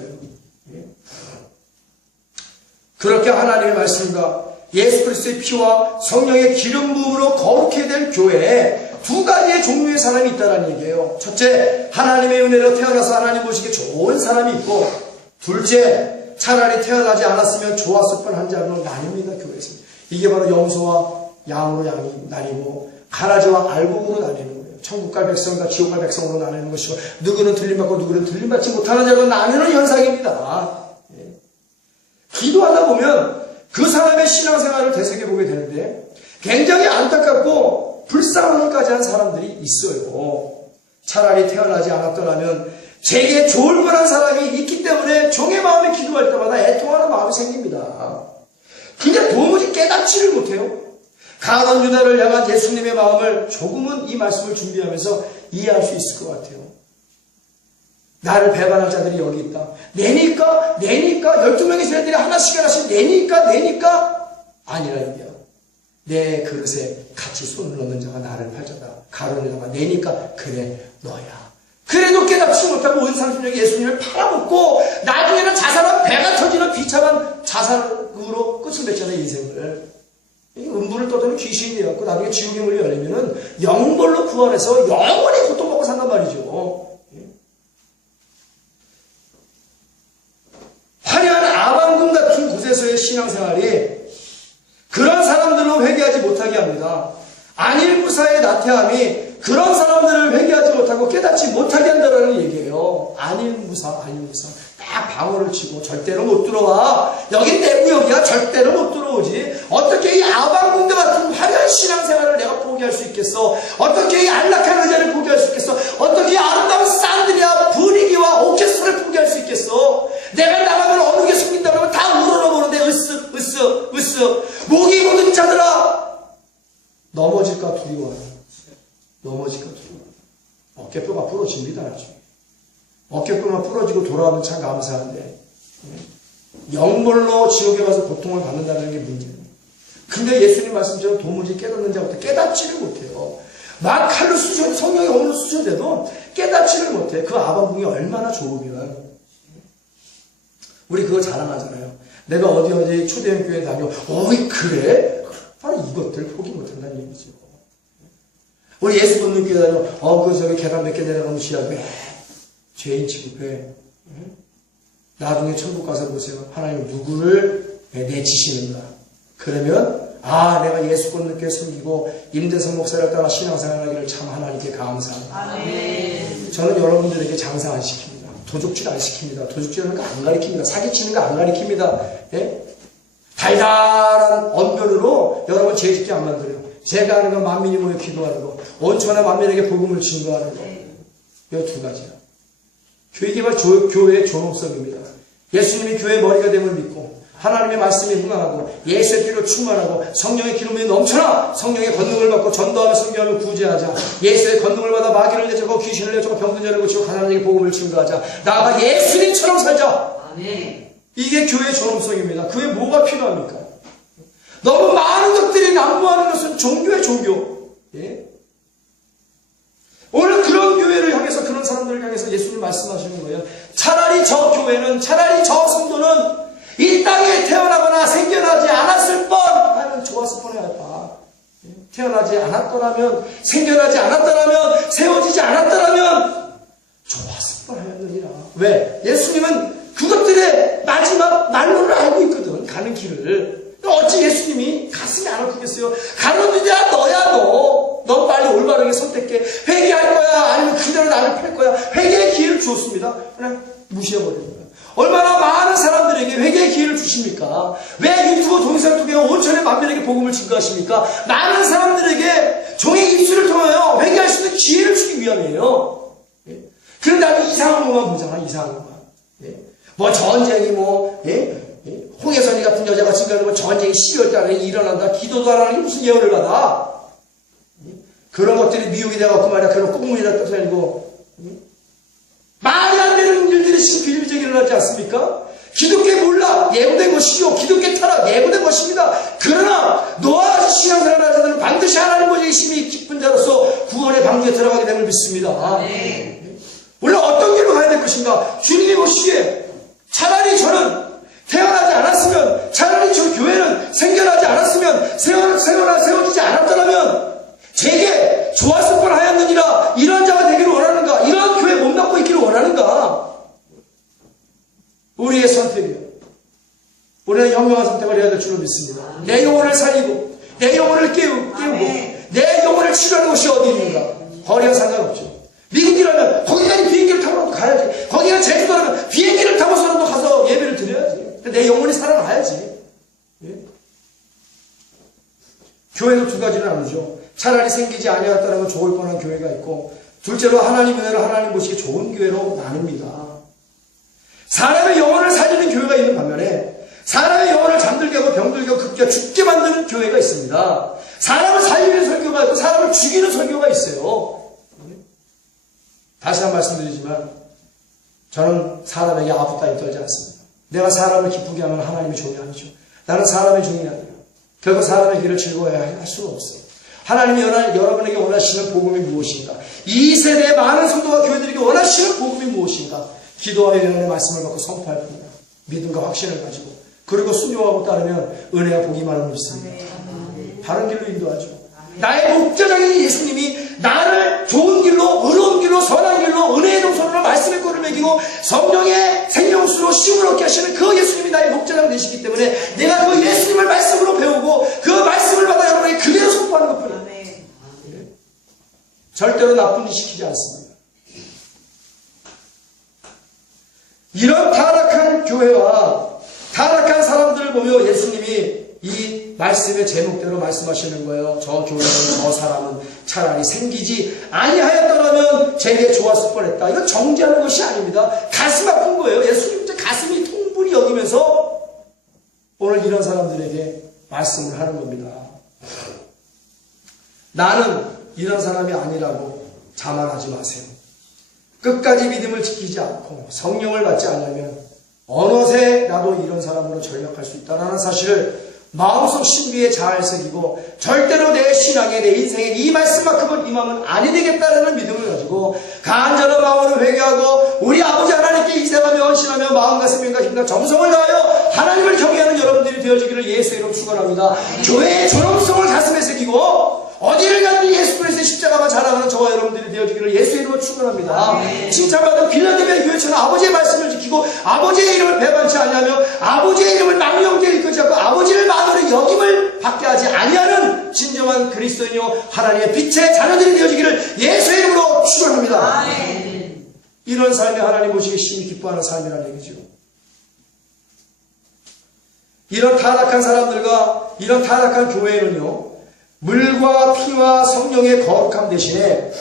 그렇게 하나님의 말씀과 예수 그리스도의 피와 성령의 기름 부음으로 거룩해 될 교회에 두 가지의 종류의 사람이 있다는 얘기예요. 첫째, 하나님의 은혜로 태어나서 하나님 보시기에 좋은 사람이 있고, 둘째, 차라리 태어나지 않았으면 좋았을 뻔한 자로 나뉩니다. 교회에서. 이게 바로 염소와 양으로 나뉘고 가라지와 알곡으로 나뉘는 거예요. 천국 갈 백성과 지옥 갈 백성으로 나뉘는 것이고, 누구는 틀림받고 누구는 틀림받지 못하는 자로 나뉘는 현상입니다. 예. 기도하다 보면 그 사람의 신앙생활을 되새겨보게 되는데 굉장히 안타깝고 불쌍하기까지 한 사람들이 있어요. 차라리 태어나지 않았더라면 제게 좋을 뻔한 사람이 있기 때문에 종의 마음에 기도할 때마다 애통하는 마음이 생깁니다. 근데 도무지 깨닫지를 못해요. 가론 유다를 향한 예수님의 마음을 조금은 이 말씀을 준비하면서 이해할 수 있을 것 같아요. 나를 배반할 자들이 여기 있다. 내니까 12명의 세대들이 하나씩 내니까 아니라 이게요. 내 그릇에 같이 손을 넣는 자가 나를 팔자다. 가론 유다가 내니까 그래 너야. 그래도 깨닫지 못하고 온 30년에 예수님을 팔아먹고 나중에는 자살한 배가 터지는 비참한 자살으로 끝을 맺잖아요. 인생을. 음부를 떠도는 귀신이 되었고 나중에 지옥의 문이 열리면은 영벌로 구원해서 영원히 고통받고 산단 말이죠. 화려한 아방궁 같은 곳에서의 신앙생활이 그런 사람들로 회개하지 못하게 합니다. 안일부사의 나태함이 그런 사람들을 회개하지 못하고 깨닫지 못하게 한다는 얘기예요. 안일부사. 딱 방어를 치고 절대로 못 들어와. 여긴 내 구역이야. 절대로 못 들어오지. 어떻게 이 아방궁대 같은 화려한 신앙생활을 내가 포기할 수 있겠어? 어떻게 이 안락한 의자를 포기할 수 있겠어? 어떻게 이 아름다운 사운드와 분위기와 오케스트라를 포기할 수 있겠어? 내가 나가면 어느 게 숨긴다 그러면 다 우러러보는데 으쓱 목이 고든 자들아 넘어질까 두려워요. 어깨뼈가 부러집니다. 나중에. 어깨뼈만 부러지고 돌아오면 참 감사한데 영벌로 지옥에 가서 고통을 받는다는 게 문제예요. 근데 예수님 말씀처럼 도무지 깨닫는 자부터 깨닫지를 못해요. 막 칼로 성령이 오늘 쑤셔대도 깨닫지를 못해. 그 아방궁이 얼마나 좋으면. 우리 그거 자랑하잖아요. 내가 어디 초대형 교회 다녀. 어이 그래? 바로 이것들 포기 못한다는 얘기죠. 우리 예수 믿는 교회 다녀. 저기 계단 몇 개 내려가면 시작해. 죄인 취급해. 나중에 천국 가서 보세요. 하나님 누구를 내치시는가. 그러면 내가 예수 믿는 섬기고 임대성 목사를 따라 신앙생활하기를 참 하나님께 감사합니다. 아멘. 저는 여러분들에게 장사 안 시킵니다. 도둑질 안 시킵니다. 도둑질하는 거 안 가르칩니다. 사기치는 거 안 가르칩니다. 예? 달달한 언변으로 여러분 죄짓게 안 만들어요. 제가 하는 건 만민이 모여 기도하는 거, 온천에 만민에게 복음을 증거하는 거. 이 두 가지야. 교회개발 교회의 존엄성입니다. 예수님이 교회의 머리가 됨을 믿고 하나님의 말씀에 흥하고 예수의 피로 충만하고 성령의 기름이 넘쳐나 성령의 권능을 받고 전도하며 선교하며 구제하자. 예수의 권능을 받아 마귀를 내쫓고 귀신을 내쫓고 병든 자를 고치고 가난한 자에게 복음을 증거하자. 나아가 예수님처럼 살자. 아멘. 이게 교회의 존엄성입니다. 그게 뭐가 필요합니까? 너무 많은 것들이 난무하는 것은 종교의 종교. 예? 오늘 그런 교회를 향해서 그런 사람들을 향해서 예수님 말씀하시는 거예요. 차라리 저 교회는 차라리 저 성도는 이 땅에 태어나거나 생겨나지 않았을 뻔 하면 좋았을 뻔했다. 태어나지 않았더라면 생겨나지 않았더라면 세워지지 않았더라면 좋았을 뻔하였느니라. 왜? 예수님은 그것들의 마지막 난로를 알고 있거든. 가는 길을. 어찌 예수님이 가슴이 안 아프겠어요? 가는 유대야 너야 너. 넌 빨리 올바르게 선택해. 회개할 거야 아니면 그대로 나를 팔 거야. 회개의 기회를 주었습니다. 그냥 무시해버리는 거야. 얼마나 많은 사람들에게 회개의 기회를 주십니까? 왜 유튜브 동영상을 통해 5천의 만민에게 복음을 증거하십니까? 많은 사람들에게 종의 입술을 통하여 회개할 수 있는 기회를 주기 위함이에요. 예? 그런데 아주 이상한 것만 보잖아. 이상한 것만. 예? 뭐 전쟁이 홍해선이 같은 여자가 증거하는 전쟁이 12월 달에 일어난다. 기도도 안 하는 게 무슨 예언을 받아? 그런 것들이 미혹이 돼갖고 말이야. 그런 꽁문이라 떠다니고. 말이 안 되는 일들이 비일비재하게 일어나지 않습니까? 기독교 몰라. 예고된 것이죠. 기독교 타락. 예고된 것입니다. 그러나 너와 같이 신앙생활을 하는 자들은 반드시 하나님의 계심이 깊은 자로서 구원의 방주에 들어가게 됨을 믿습니다. 네. 원래 어떤 길로 가야 될 것인가? 주님이 보시기에 차라리 저는 태어나지 않았으면, 차라리 저 교회는 생겨나지 않았으면, 세워지지 않았더라면 제게 좋았을 뻔하였느니라. 이런 자가 되기를 원하는가? 이런 교회 몸담고 있기를 원하는가? 우리의 선택이요. 우리는 현명한 선택을 해야 될 줄로 믿습니다. 내 영혼을 살리고 내 영혼을 깨우고 내 영혼을 치료하는 곳이 어디 있는가? 거리와 상관없죠. 미국이라면 거기까지 비행기를 타고 가야지. 거기가 제주도라면 비행기를 타고서라도 가서 예배를 드려야지. 내 영혼이 살아나야지. 예? 교회도 두 가지를 나누죠. 차라리 생기지 아니었다라면 좋을 뻔한 교회가 있고 둘째로 하나님 은혜로 하나님 보시기에 좋은 교회로 나눕니다. 사람의 영혼을 살리는 교회가 있는 반면에 사람의 영혼을 잠들게 하고 병들게 하고 급기야 죽게 만드는 교회가 있습니다. 사람을 살리는 설교가 있고 사람을 죽이는 설교가 있어요. 다시 한 번 말씀드리지만 저는 사람에게 아부 따위 떨지 않습니다. 내가 사람을 기쁘게 하면 하나님의 종이 아니죠. 나는 사람의 종이 아니라 결국 사람의 길을 즐거워야 할 수가 없어요. 하나님이 여러분에게 원하시는 복음이 무엇인가? 이 세대의 많은 성도와 교회들에게 원하시는 복음이 무엇인가? 기도와 예언의 말씀을 받고 선포할 뿐이다. 믿음과 확신을 가지고 그리고 순종하고 따르면 은혜와 복이 많은 믿습니다. 바른 길로 인도하죠. 나의 목자장인 예수님이 나를 좋은 길로, 의로운 길로, 선한 길로, 은혜의 동선으로 말씀의 꼴을 먹이고 성령의 생명수로 쉼을 얻게 하시는 그 예수님이 나의 목자장 되시기 때문에 내가 그 예수님을 말씀으로 배우고 그 말씀을 받아 여러분에게 그대로 선포하는 것뿐이에요. 절대로 나쁜 일 시키지 않습니다. 이런 타락한 교회와 타락한 사람들을 보며 예수님이 이 말씀의 제목대로 말씀하시는 거예요. 저 교회는 저 사람은 차라리 생기지 아니하였더라면 제게 좋았을 뻔했다. 이거 정죄하는 것이 아닙니다. 가슴 아픈 거예요. 예수님 가슴이 통분히 여기면서 오늘 이런 사람들에게 말씀을 하는 겁니다. 나는 이런 사람이 아니라고 자만하지 마세요. 끝까지 믿음을 지키지 않고 성령을 받지 않으면 어느새 나도 이런 사람으로 전락할 수 있다는 사실을 마음속 신비에 잘 새기고 절대로 내 신앙에 내 인생에 이 말씀만큼은 임하면 아니 되겠다는 믿음을 가지고 간절한 마음으로 회개하고 우리 아버지 하나님께 이생하며 헌신하며 마음과 생명과 힘과 정성을 다하여 하나님을 경외하는 여러분들이 되어지기를 예수의 이름으로 축원합니다. 교회의 존엄성을 가슴에 새기고 어디를 가든 예수 그리스도의 십자가만 자랑하는 저와 여러분들이 되어지기를 예수의 이름으로 축원합니다. 칭찬받은 빌라델비아 교회처럼 아버지의 말씀을 지키고 아버지의 이름을 배반치 아니하며 아버지의 이름을 망령되이 일컫지 않고 아버지를 마누의 역임을 받게 하지 아니하는 진정한 그리스도인이요 하나님의 빛의 자녀들이 되어지기를 예수의 이름으로 축원합니다. 이런 삶이 하나님 보시기에 심히 기뻐하는 삶이라는 얘기죠. 이런 타락한 사람들과 이런 타락한 교회는요, 물과 피와 성령의 거룩함 대신에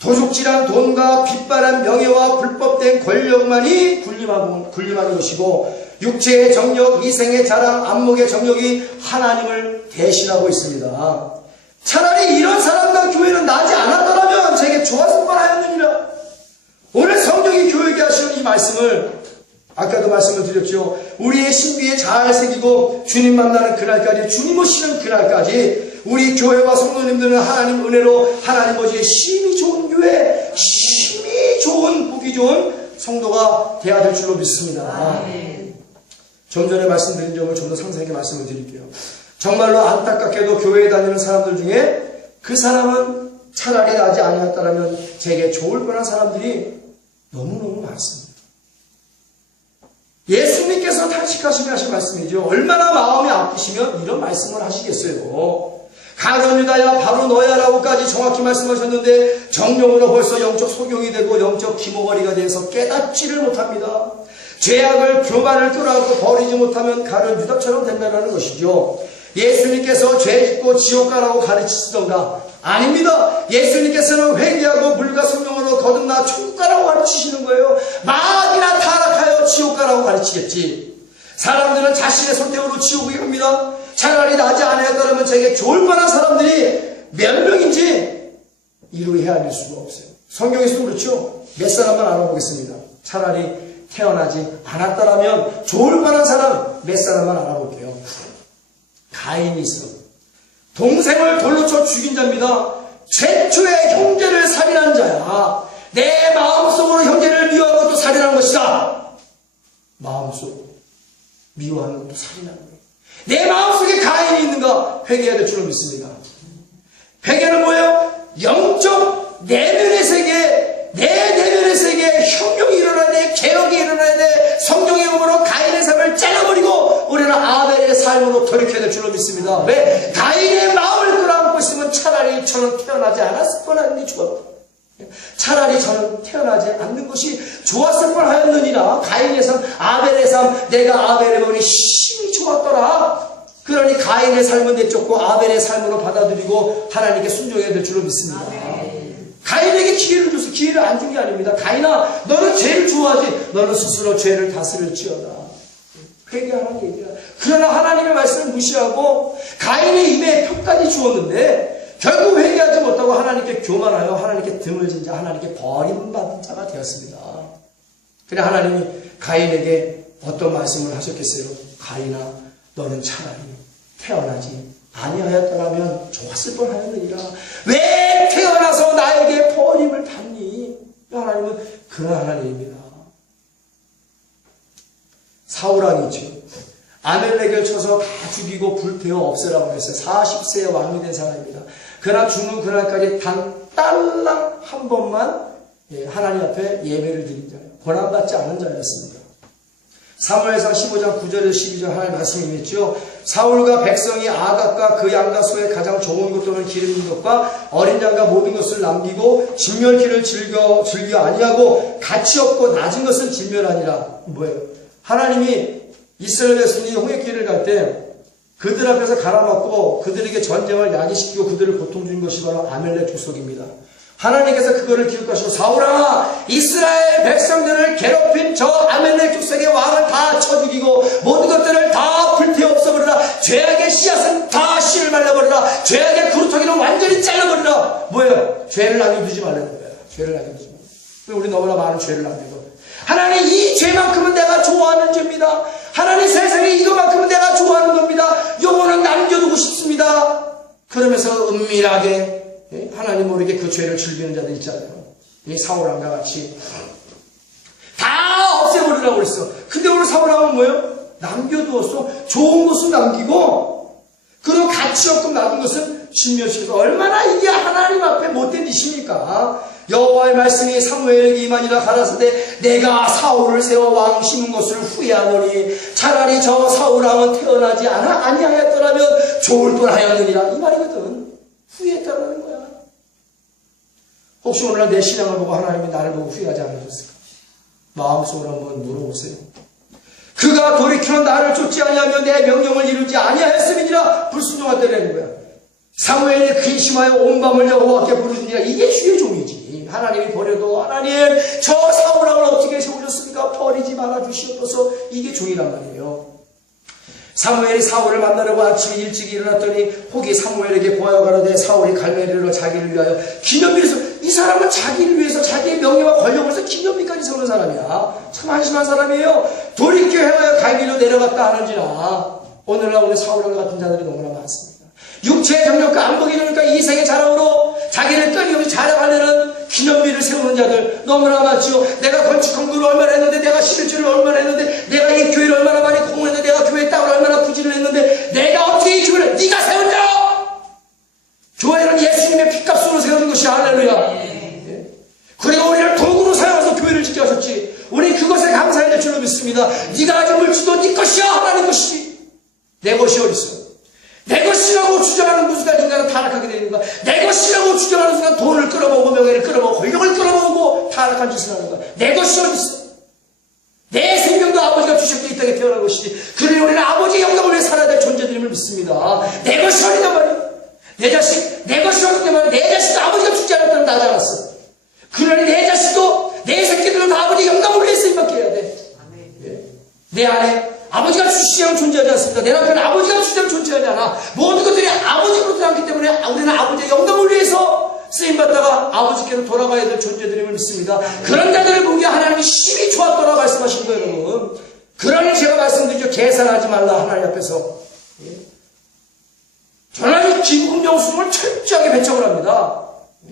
도둑질한 돈과 빗발한 명예와 불법된 권력만이 군림하는 것이고 육체의 정력, 이생의 자랑, 안목의 정력이 하나님을 대신하고 있습니다. 차라리 이런 사람과 교회는 나지 않았더라면 제게 좋았을 뻔하였느니라. 오늘 성령이 교회에게 하시는 이 말씀을 아까도 말씀을 드렸죠. 우리의 신비에 잘 새기고 주님 만나는 그날까지, 주님 오시는 그날까지 우리 교회와 성도님들은 하나님 은혜로 하나님 보시기에 심히 좋은 교회, 심히 좋은 보기 좋은 성도가 되어야 될 줄로 믿습니다. 좀 전에 말씀드린 점을 좀 더 상세하게 말씀을 드릴게요. 정말로 안타깝게도 교회에 다니는 사람들 중에 그 사람은 차라리 나지 아니었다면 제게 좋을 뻔한 사람들이 너무너무 많습니다. 예수님께서 탄식하시며 하신 말씀이죠. 얼마나 마음이 아프시면 이런 말씀을 하시겠어요. 가룟 유다야 바로 너야라고까지 정확히 말씀하셨는데 정령으로 벌써 영적 소경이 되고 영적 기모거리가 돼서 깨닫지를 못합니다. 죄악을 교만을 끌어안고 버리지 못하면 가룟 유다처럼 된다는 것이죠. 예수님께서 죄 짓고 지옥 가라고 가르치시던가? 아닙니다. 예수님께서는 회개하고 물과 성령으로 거듭나 천국 가라고 가르치시는 거예요. 만이나 타락하여 지옥 가라고 가르치겠지. 사람들은 자신의 선택으로 지옥에 갑니다. 차라리 나지 않았더라면 제게 좋을 뻔한 사람들이 몇 명인지 이루 헤아릴 수가 없어요. 성경에서도 그렇죠. 몇 사람만 알아보겠습니다. 차라리 태어나지 않았더라면 좋을 뻔한 사람 몇 사람만 알아볼게요. 가인이 있어. 동생을 돌로 쳐 죽인 자입니다. 최초의 형제를 살인한 자야. 내 마음속으로 형제를 미워하는 것도 살인한 것이다. 마음속 미워하는 것도 살인하는 거예요. 내 마음속에 가인이 있는가 회개해야 될 줄로 믿습니다. 회개는 뭐예요? 영적 내면의 세계, 내 내면의 세계에 혁명이 일어나야 돼, 개혁이 일어나야 돼. 성령의 몸으로 가인의 삶을 잘라버리고 우리는 아벨의 삶으로 돌이켜야 될 줄로 믿습니다. 왜? 가인의 마음을 끌어안고 있으면 차라리 저는 태어나지 않았을 뻔하니 죽었다. 차라리 저는 태어나지 않는 것이 좋았을 뻔하였느니라. 가인의 삶, 아벨의 삶, 내가 아벨의 몸이 심히 좋았더라. 그러니 가인의 삶은 내쫓고 아벨의 삶으로 받아들이고 하나님께 순종해야 될 줄로 믿습니다. 가인에게 기회를 줘서 기회를 안 준 게 아닙니다. 가인아, 너는 죄를 좋아하지. 너는 스스로 죄를 다스릴지어다. 회개하라는 얘기야. 그러나 하나님의 말씀을 무시하고 가인의 입에 표까지 주었는데 결국 회개하지 못하고 하나님께 교만하여 하나님께 등을 진 자, 하나님께 버림받은 자가 되었습니다. 그래 하나님이 가인에게 어떤 말씀을 하셨겠어요? 가인아, 너는 차라리 태어나지 아니하였더라면 좋았을 뻔하였느니라. 왜 태어나서 나에게 버림을 받니? 하나님은 그런 하나님입니다. 사울왕이죠. 아멜렉을 쳐서 다 죽이고 불태워 없애라고 했어요. 40세에 왕이 된 사람입니다. 그러나 죽는 그날까지 단 딸랑 한 번만 하나님 앞에 예배를 드린 자예요. 권한받지 않은 자였습니다. 사무엘상 15장 9절에서 12절 하나님 말씀이 있죠. 사울과 백성이 아각과 그 양과 소의 가장 좋은 것 또는 기름진 것과 어린 양과 모든 것을 남기고 진멸기를 즐겨 아니하고 가치 없고 낮은 것은 진멸하니라. 뭐예요? 하나님이 이스라엘 백성이 홍해길을 갈 때 그들 앞에서 갈아먹고 그들에게 전쟁을 야기시키고 그들을 고통 준 것이 바로 아멜렉 족속입니다. 하나님께서 그거를 기억하시고 사울아, 이스라엘 백성들을 괴롭힌 저 아멜렉 족속의 왕을 다 쳐 죽이고 모든 것들을 다 불태워 없애버리라. 죄악의 씨앗은 다 씨를 말려버리라. 죄악의 그루터기는 완전히 잘라버리라. 뭐예요? 죄를 남겨두지 말라는 거예요. 죄를 남겨두지 말라. 우리 너무나 많은 죄를 남기고 하나님, 이 죄만큼은 내가 좋아하는 죄입니다. 하나님, 세상에 이거만큼은 내가 좋아하는 겁니다. 요거는 남겨두고 싶습니다. 그러면서 은밀하게 하나님 모르게 그 죄를 즐기는 자들 있잖아요. 이 사울왕과 같이 다 없애버리라고 그랬어. 근데 오늘 사울왕은 뭐예요? 남겨두었어. 좋은 것은 남기고 그리고 가치 없고 남은 것은 진멸시켜서 얼마나 이게 하나님 앞에 못된 짓입니까? 여호와의 말씀이 사무엘에게 임하니라 가라사대 내가 사울을 세워 왕 심은 것을 후회하노니 차라리 저 사울왕은 태어나지 아니하였더라면 좋을 뻔하였느니라. 이 말이거든. 후회했다라는 거야. 혹시 오늘날 내 신앙을 보고 하나님이 나를 보고 후회하지 않으셨을까? 마음속으로 한번 물어보세요. 그가 돌이켜 나를 쫓지 아니하며 내 명령을 이루지 아니하였음이니라. 불순종하다라는 거야. 사무엘이 근심하여 온 밤을 여호와께 부르짖으니라. 이게 주의 종이지. 하나님이 버려도 하나님 저 사울왕을 어떻게 세우셨습니까? 버리지 말아 주시옵소서. 이게 종이란 말이에요. 사무엘이 사울을 만나려고 아침에 일찍 일어났더니 혹이 사무엘에게 보아여 가로되 사울이 갈멜리로 자기를 위하여 기념비를 세워. 이 사람은 자기를 위해서 자기의 명예와 권력을 위해서 기념비까지 세우는 사람이야. 참 한심한 사람이에요. 돌이켜 행하여 갈기로 내려갔다 하는지라. 오늘날 우리 사울왕 같은 자들이 너무나 많습니다. 육체의 경력과 안보기 되니까 이생의 자랑으로 자기를 끊임없이 자랑하려는 기념비를 세우는 자들 너무나 많죠. 내가 건축 공부를 얼마나 했는데, 내가 11조를 얼마나 했는데, 내가 이 교회를 얼마나 많이 공헌했는데, 내가 교회 땅을 얼마나 부지를 했는데, 내가 어떻게 이 교회를 네가 세웠냐? 교회는 예수님의 핏값으로 세우는 것이 할렐루야. 그리고 우리를 도구로 사용해서 교회를 짓게 하셨지. 우리 그것에 감사해야 될 줄로 믿습니다. 네가 가진 물질도 네 것이야. 하나님 것이지. 내 것이 어딨어? 내 것이라고 주장하는 순간 인간은 타락하게 되는 거야. 내 것이라고 주장하는 순간 돈을 끌어모으고 명예를 끌어모으고 권력을 끌어모으고 타락한 짓을 하는 거야. 내 것이 어딨어? 내 생명도 아버지가 주셨기에 이 땅에 태어난 것이지. 그러니 우리는 아버지의 영광을 위해 살아야 될 존재들임을 믿습니다. 내 것이 어디단 말이야. 내 자식, 내 것이 어디단 말이야. 내 자식도 아버지가 주지 않았다면 나지 않았어. 그러니 내 자식도 내 새끼들은 다 아버지의 영광을 위해 쓰임받게 해야 돼. 내 안에 아버지가 주시지 않으면 존재하지 않습니다. 내 남편은 아버지가 주시지 않으면 존재하지 않아. 모든 것들이 아버지로 들어왔기 때문에 우리는 아버지의 영광을 위해서 쓰임받다가 아버지께로 돌아가야 될 존재들임을 믿습니다. 그런 자들을 보기에 하나님이 심히 좋았더라 말씀하신 거예요, 여러분. 그러니 제가 말씀드리죠. 계산하지 말라, 하나님 앞에서. 저는 기부금 영수증을 철저하게 배척을 합니다.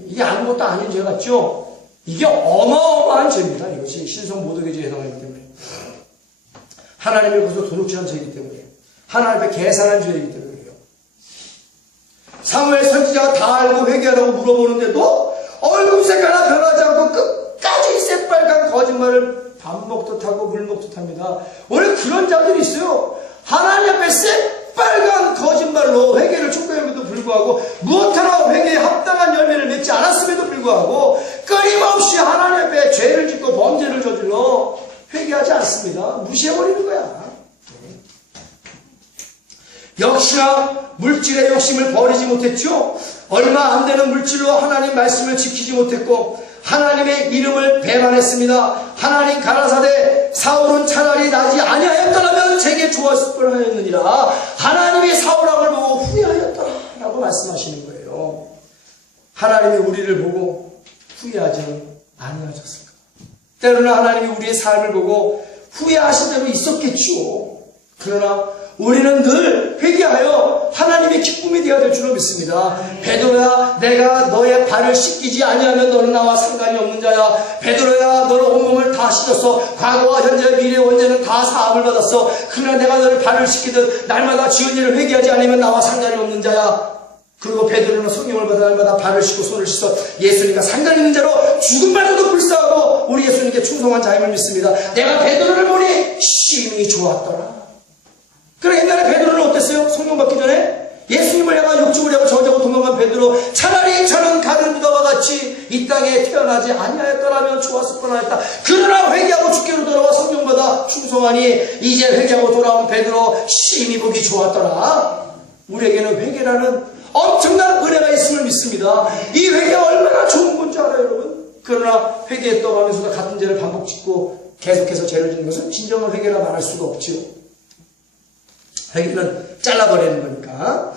이게 아무것도 아닌 죄 같죠? 이게 어마어마한 죄입니다. 이것이 신성 모독의 죄에 해당하기 때문에. 하나님의 것으로 도둑질한 죄이기 때문에, 하나님 앞에 계산한 죄이기 때문에요. 사무엘 선지자가 다 알고 회개하라고 물어보는데도 얼굴 색깔 하나 변하지 않고 끝까지 새빨간 거짓말을 밥 먹듯 하고 물 먹듯 합니다. 원래 그런 자들이 있어요. 하나님 앞에 새빨간 거짓말로 회개를 촉구함에도 불구하고 무엇 하나 회개에 합당한 열매를 맺지 않았음에도 불구하고 끊임없이 하나님 앞에 죄를 짓고 범죄를 저질러 회개하지 않습니다. 무시해버리는 거야. 역시나 물질의 욕심을 버리지 못했죠. 얼마 안 되는 물질로 하나님 말씀을 지키지 못했고 하나님의 이름을 배반했습니다. 하나님 가라사대 사울은 차라리 나지 아니하였더라면 제게 좋았을 뻔하였느니라. 하나님이 사울왕을 보고 후회하였더라 라고 말씀하시는 거예요. 하나님이 우리를 보고 후회하지 아니하셨을까? 때로는 하나님이 우리의 삶을 보고 후회하신 대로 있었겠죠. 그러나 우리는 늘 회개하여 하나님의 기쁨이 되어야 될 줄로 믿습니다. 베드로야, 내가 너의 발을 씻기지 아니하면 너는 나와 상관이 없는 자야. 베드로야, 너는 온몸을 다 씻었어. 과거와 현재, 미래, 원죄는 다 사함을 받았어. 그러나 내가 너를 발을 씻기듯 날마다 지은 일을 회개하지 않으면 나와 상관이 없는 자야. 그리고 베드로는 성령을 받아 날마다 발을 씻고 손을 씻어 예수님과 상관 있는 자로 죽음마저도 불사하고 우리 예수님께 충성한 자임을 믿습니다. 내가 베드로를 보니 심히 좋았더라. 그래, 옛날에 베드로는 어땠어요? 성령 받기 전에 예수님을 향한 욕심을 하고 저자고 도망간 베드로, 차라리 저는 가든 부다와 같이 이 땅에 태어나지 아니하였더라면 좋았을 뻔하였다. 그러나 회개하고 주께로 돌아와 성령 받아 충성하니 이제 회개하고 돌아온 베드로 심히 보기 좋았더라. 우리에게는 회개라는 엄청난 은혜가 있음을 믿습니다. 이 회개가 얼마나 좋은 건지 알아요, 여러분? 그러나 회개했다고 하면서도 같은 죄를 반복 짓고 계속해서 죄를 짓는 것은 진정한 회개라 말할 수가 없지요. 회개는 잘라버리는 거니까.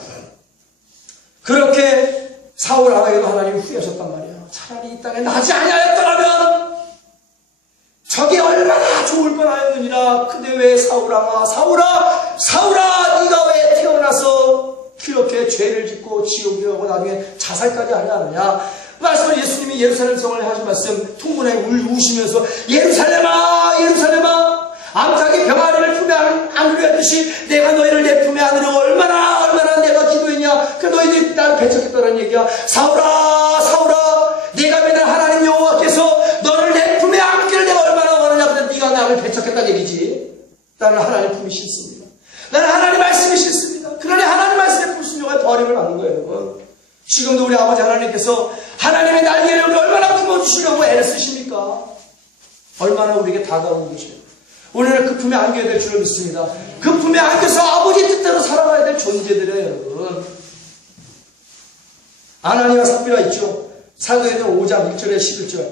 그렇게 사울 왕에게도 하나님이 후회하셨단 말이에요. 차라리 이 땅에 나지 아니하였더라면 저게 얼마나 좋을 뻔하였느니라. 근데 왜 사울 왕아, 사울아 네가 왜 태어나서 그렇게 죄를 짓고 지옥에 가고 나중에 자살까지 하지 않느냐. 말씀을 예수님이 예루살렘 성을 하신 말씀 통분에 우시면서 예루살렘아 암탉이 병아리를 품에 안으려 했듯이 내가 너희를 내 품에 안으려 얼마나 내가 기도했냐. 그 너희들이 나를 배척했다는 얘기야. 사울아 내가 맨날 하나님 여호와께서 너를 내 품에 안기를 내가 얼마나 원하냐. 근데 네가 나를 배척했다는 얘기지. 나는 하나님 품이 싫습니다. 나는 하나님 말씀이 싫습니다. 그러니 하나님 말씀에 불순종하여 버림을 받는 거예요. 지금도 우리 아버지 하나님께서 하나님의 날개를 우리 얼마나 품어주시려고 애를 쓰십니까? 얼마나 우리에게 다가오고 계십니까? 우리는 그 품에 안겨야 될 줄을 믿습니다. 그 품에 안겨서 아버지의 뜻대로 살아가야 될 존재들이에요, 여러분. 아나니아 삽비라 있죠. 사도행전 5장 1절에 11절.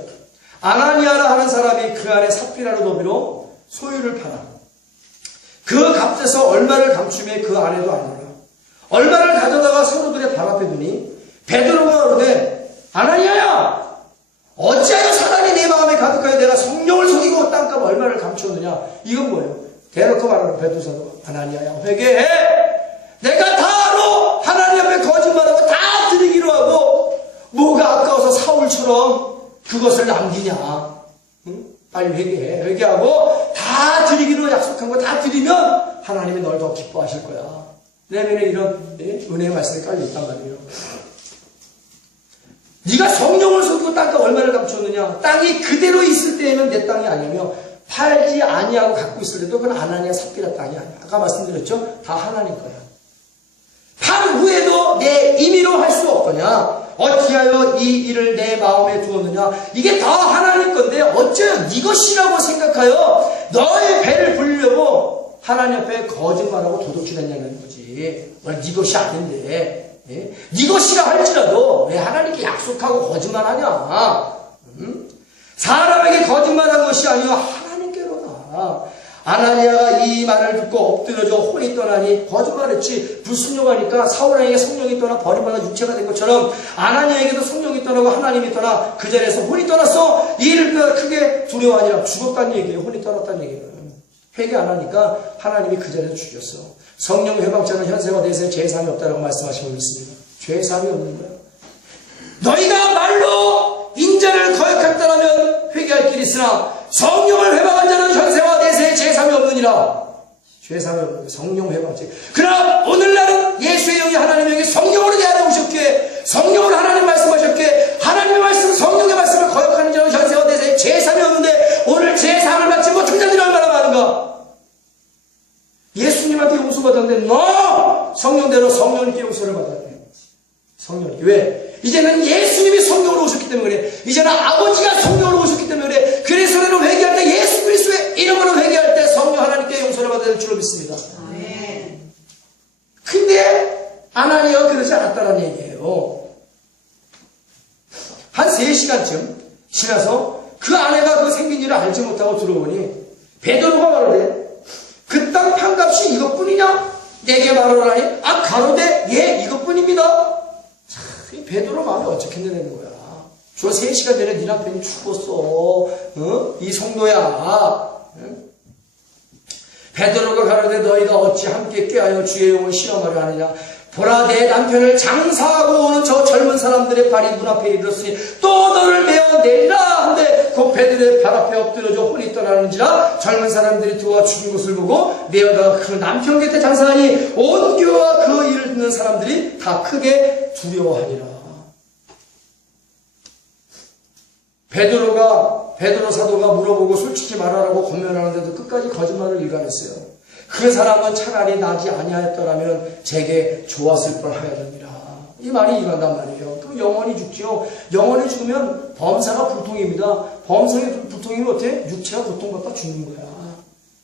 아나니아라 하는 사람이 그 안에 삽비라는 도비로 소유를 팔아 그 값에서 얼마를 감추매 그 안에도 아니라 얼마를 가져다가 성도들의 발 앞에 두니 베드로가 그러되 아나니아야 어찌하여 사단이 내 마음에 가득하여 내가 성령을 속이고 땅값 얼마를 감추었느냐. 이건 뭐예요? 대놓고 말하는 베드로 사도가 아나니아야 회개해. 내가 다로 하나님 앞에 거짓말하고 다 드리기로 하고 뭐가 아까워서 사울처럼 그것을 남기냐. 응? 빨리 회개해. 회개하고 다 드리기로 약속한 거 다 드리면 하나님이 널 더 기뻐하실 거야. 내면에 이런 은혜의 말씀이 깔려있단 말이에요. 네가 성령을 속이고 땅값 얼마를 감추었느냐. 땅이 그대로 있을 때에는 내 땅이 아니며 팔지 아니하고 갖고 있을 때도 그건 아나니아 삽비라 땅이 아니야. 아까 말씀드렸죠? 다 하나님 거야. 팔 후에도 내 임의로 할 수 없더냐. 어찌하여 이 일을 내 마음에 두었느냐. 이게 다 하나님 건데 어째요 네 것이라고 생각하여 너의 배를 불리려고 하나님 앞에 거짓말하고 도둑질했냐는 거지. 네 것이 아닌데 네 것이라 할지라도 왜 하나님께 약속하고 거짓말하냐. 사람에게 거짓말한 것이 아니요 하나님께로다. 아나니아가 이 말을 듣고 엎드려져 혼이 떠나니 거짓말했지. 불순종하니까 사울에게 성령이 떠나 버림받아 육체가 된 것처럼 아나니아에게도 성령이 떠나고 하나님이 떠나 그 자리에서 혼이 떠났어. 이 일을 크게 두려워 아니라 죽었다는 얘기예요. 혼이 떠났다는 얘기예요. 회개 안 하니까 하나님이 그 자리에서 죽였어. 성령 회방자는 현세와 내세에 죄사함이 없다라고 말씀하시고 있습니다. 죄사함이 없는 거야. 너희가 말로 인자를 거역했다라면 회개할 길이 있으나 성령을 회방한 자는 현세와 내세에 죄사함이 없느니라. 죄사함이 없는 거야. 성령 회방자. 그러나 오늘날은 예수의 영이 하나님의 영이 성령으로 내 안에 오셨기에 성령으로 하나님 말씀하셨기에 하나님의 말씀 성령의 말씀을 거역하는 자는 현세와 내세에 죄사함이 없는데 오늘 죄사함을 받지 못한 자들이 얼마나 많은가. 예수님한테 용서받았는데 너 성령대로 성령님께 용서를 받았네. 성령님. 왜? 이제는 예수님이 성령으로 오셨기 때문에 그래. 이제는 아버지가 성령으로 오셨기 때문에 그래. 그래서 우리는 회개할 때 예수 그리스도의 이름으로 회개할 때 성령 하나님께 용서를 받아야 될 줄로 믿습니다. 아멘. 근데 아나니아가 그러지 않았다는 얘기예요. 한 3시간쯤 지나서 그 아내가 그 생긴 일을 알지 못하고 들어오니 베드로가 말하되 그 땅 판값이 이것뿐이냐? 내게 말하라니 아 가로되 예 이것뿐입니다. 이 베드로 마음이 어떻겠냐는 거야. 저 3시간 전에 네 남편이 죽었어. 이 성도야. 베드로가 가로되 너희가 어찌 함께 꾀하여 주의 영을 시험하려 하느냐. 보라 내 남편을 장사하고 오는 저 젊은 사람들의 발이 문 앞에 이르렀으니 또 너를 메어 내리라 한데 곧 베드로의 발 앞에 엎드려져 혼이 떠나는지라. 젊은 사람들이 두어 죽은 것을 보고 메어다가 그 남편 곁에 장사하니 온 교와 그 일을 듣는 사람들이 다 크게 두려워하니라. 베드로 사도가 물어보고 솔직히 말하라고 권면하는데도 끝까지 거짓말을 일관했어요. 그 사람은 차라리 나지 아니하였더라면 제게 좋았을 뻔하였느니라. 이 말이 일관단 말이에요. 그럼 영원히 죽지요. 영원히 죽으면 범사가 불통입니다. 범사의 불통이면 어때? 육체가 고통받다 죽는 거야.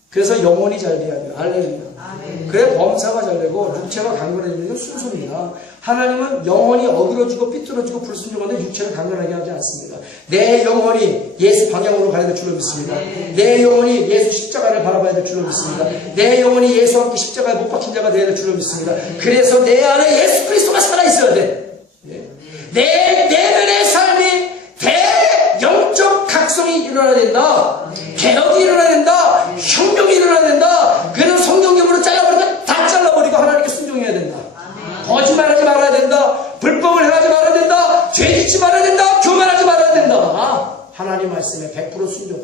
그래서 영원히 잘 돼야 돼요. 할렐루야. 그래 범사가 잘 되고 육체가 강건해지는 순서입니다. 하나님은 영혼이 어그러지고 삐뚤어지고 불순종한데 육체를 강건하게 하지 않습니다. 내 영혼이 예수 방향으로 가야 될 줄로 믿습니다. 내 영혼이 예수 십자가를 바라봐야 될 줄로 믿습니다. 내 영혼이 예수와 함께 십자가에 못 박힌 자가 되어야 될 줄로 믿습니다. 그래서 내 안에 예수 그리스도가 살아있어야 돼. 내 내면의 삶이 대영적 각성이 일어나야 된다. 개혁이 일어나야 된다. 혁명이 일어나야 된다. 그래서 성경적으로 잘라버리면 다 잘라버리고 하나님께 순종해야 된다. 거짓말하지 말아야 된다. 불법을 행하지 말아야 된다. 죄짓지 말아야 된다. 교만하지 말아야 된다. 하나님 말씀에 100% 순종.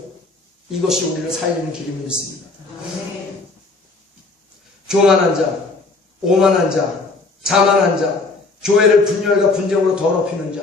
이것이 우리를 살리는 길임을 믿습니다. 교만한 자, 오만한 자, 자만한 자, 교회를 분열과 분쟁으로 더럽히는 자,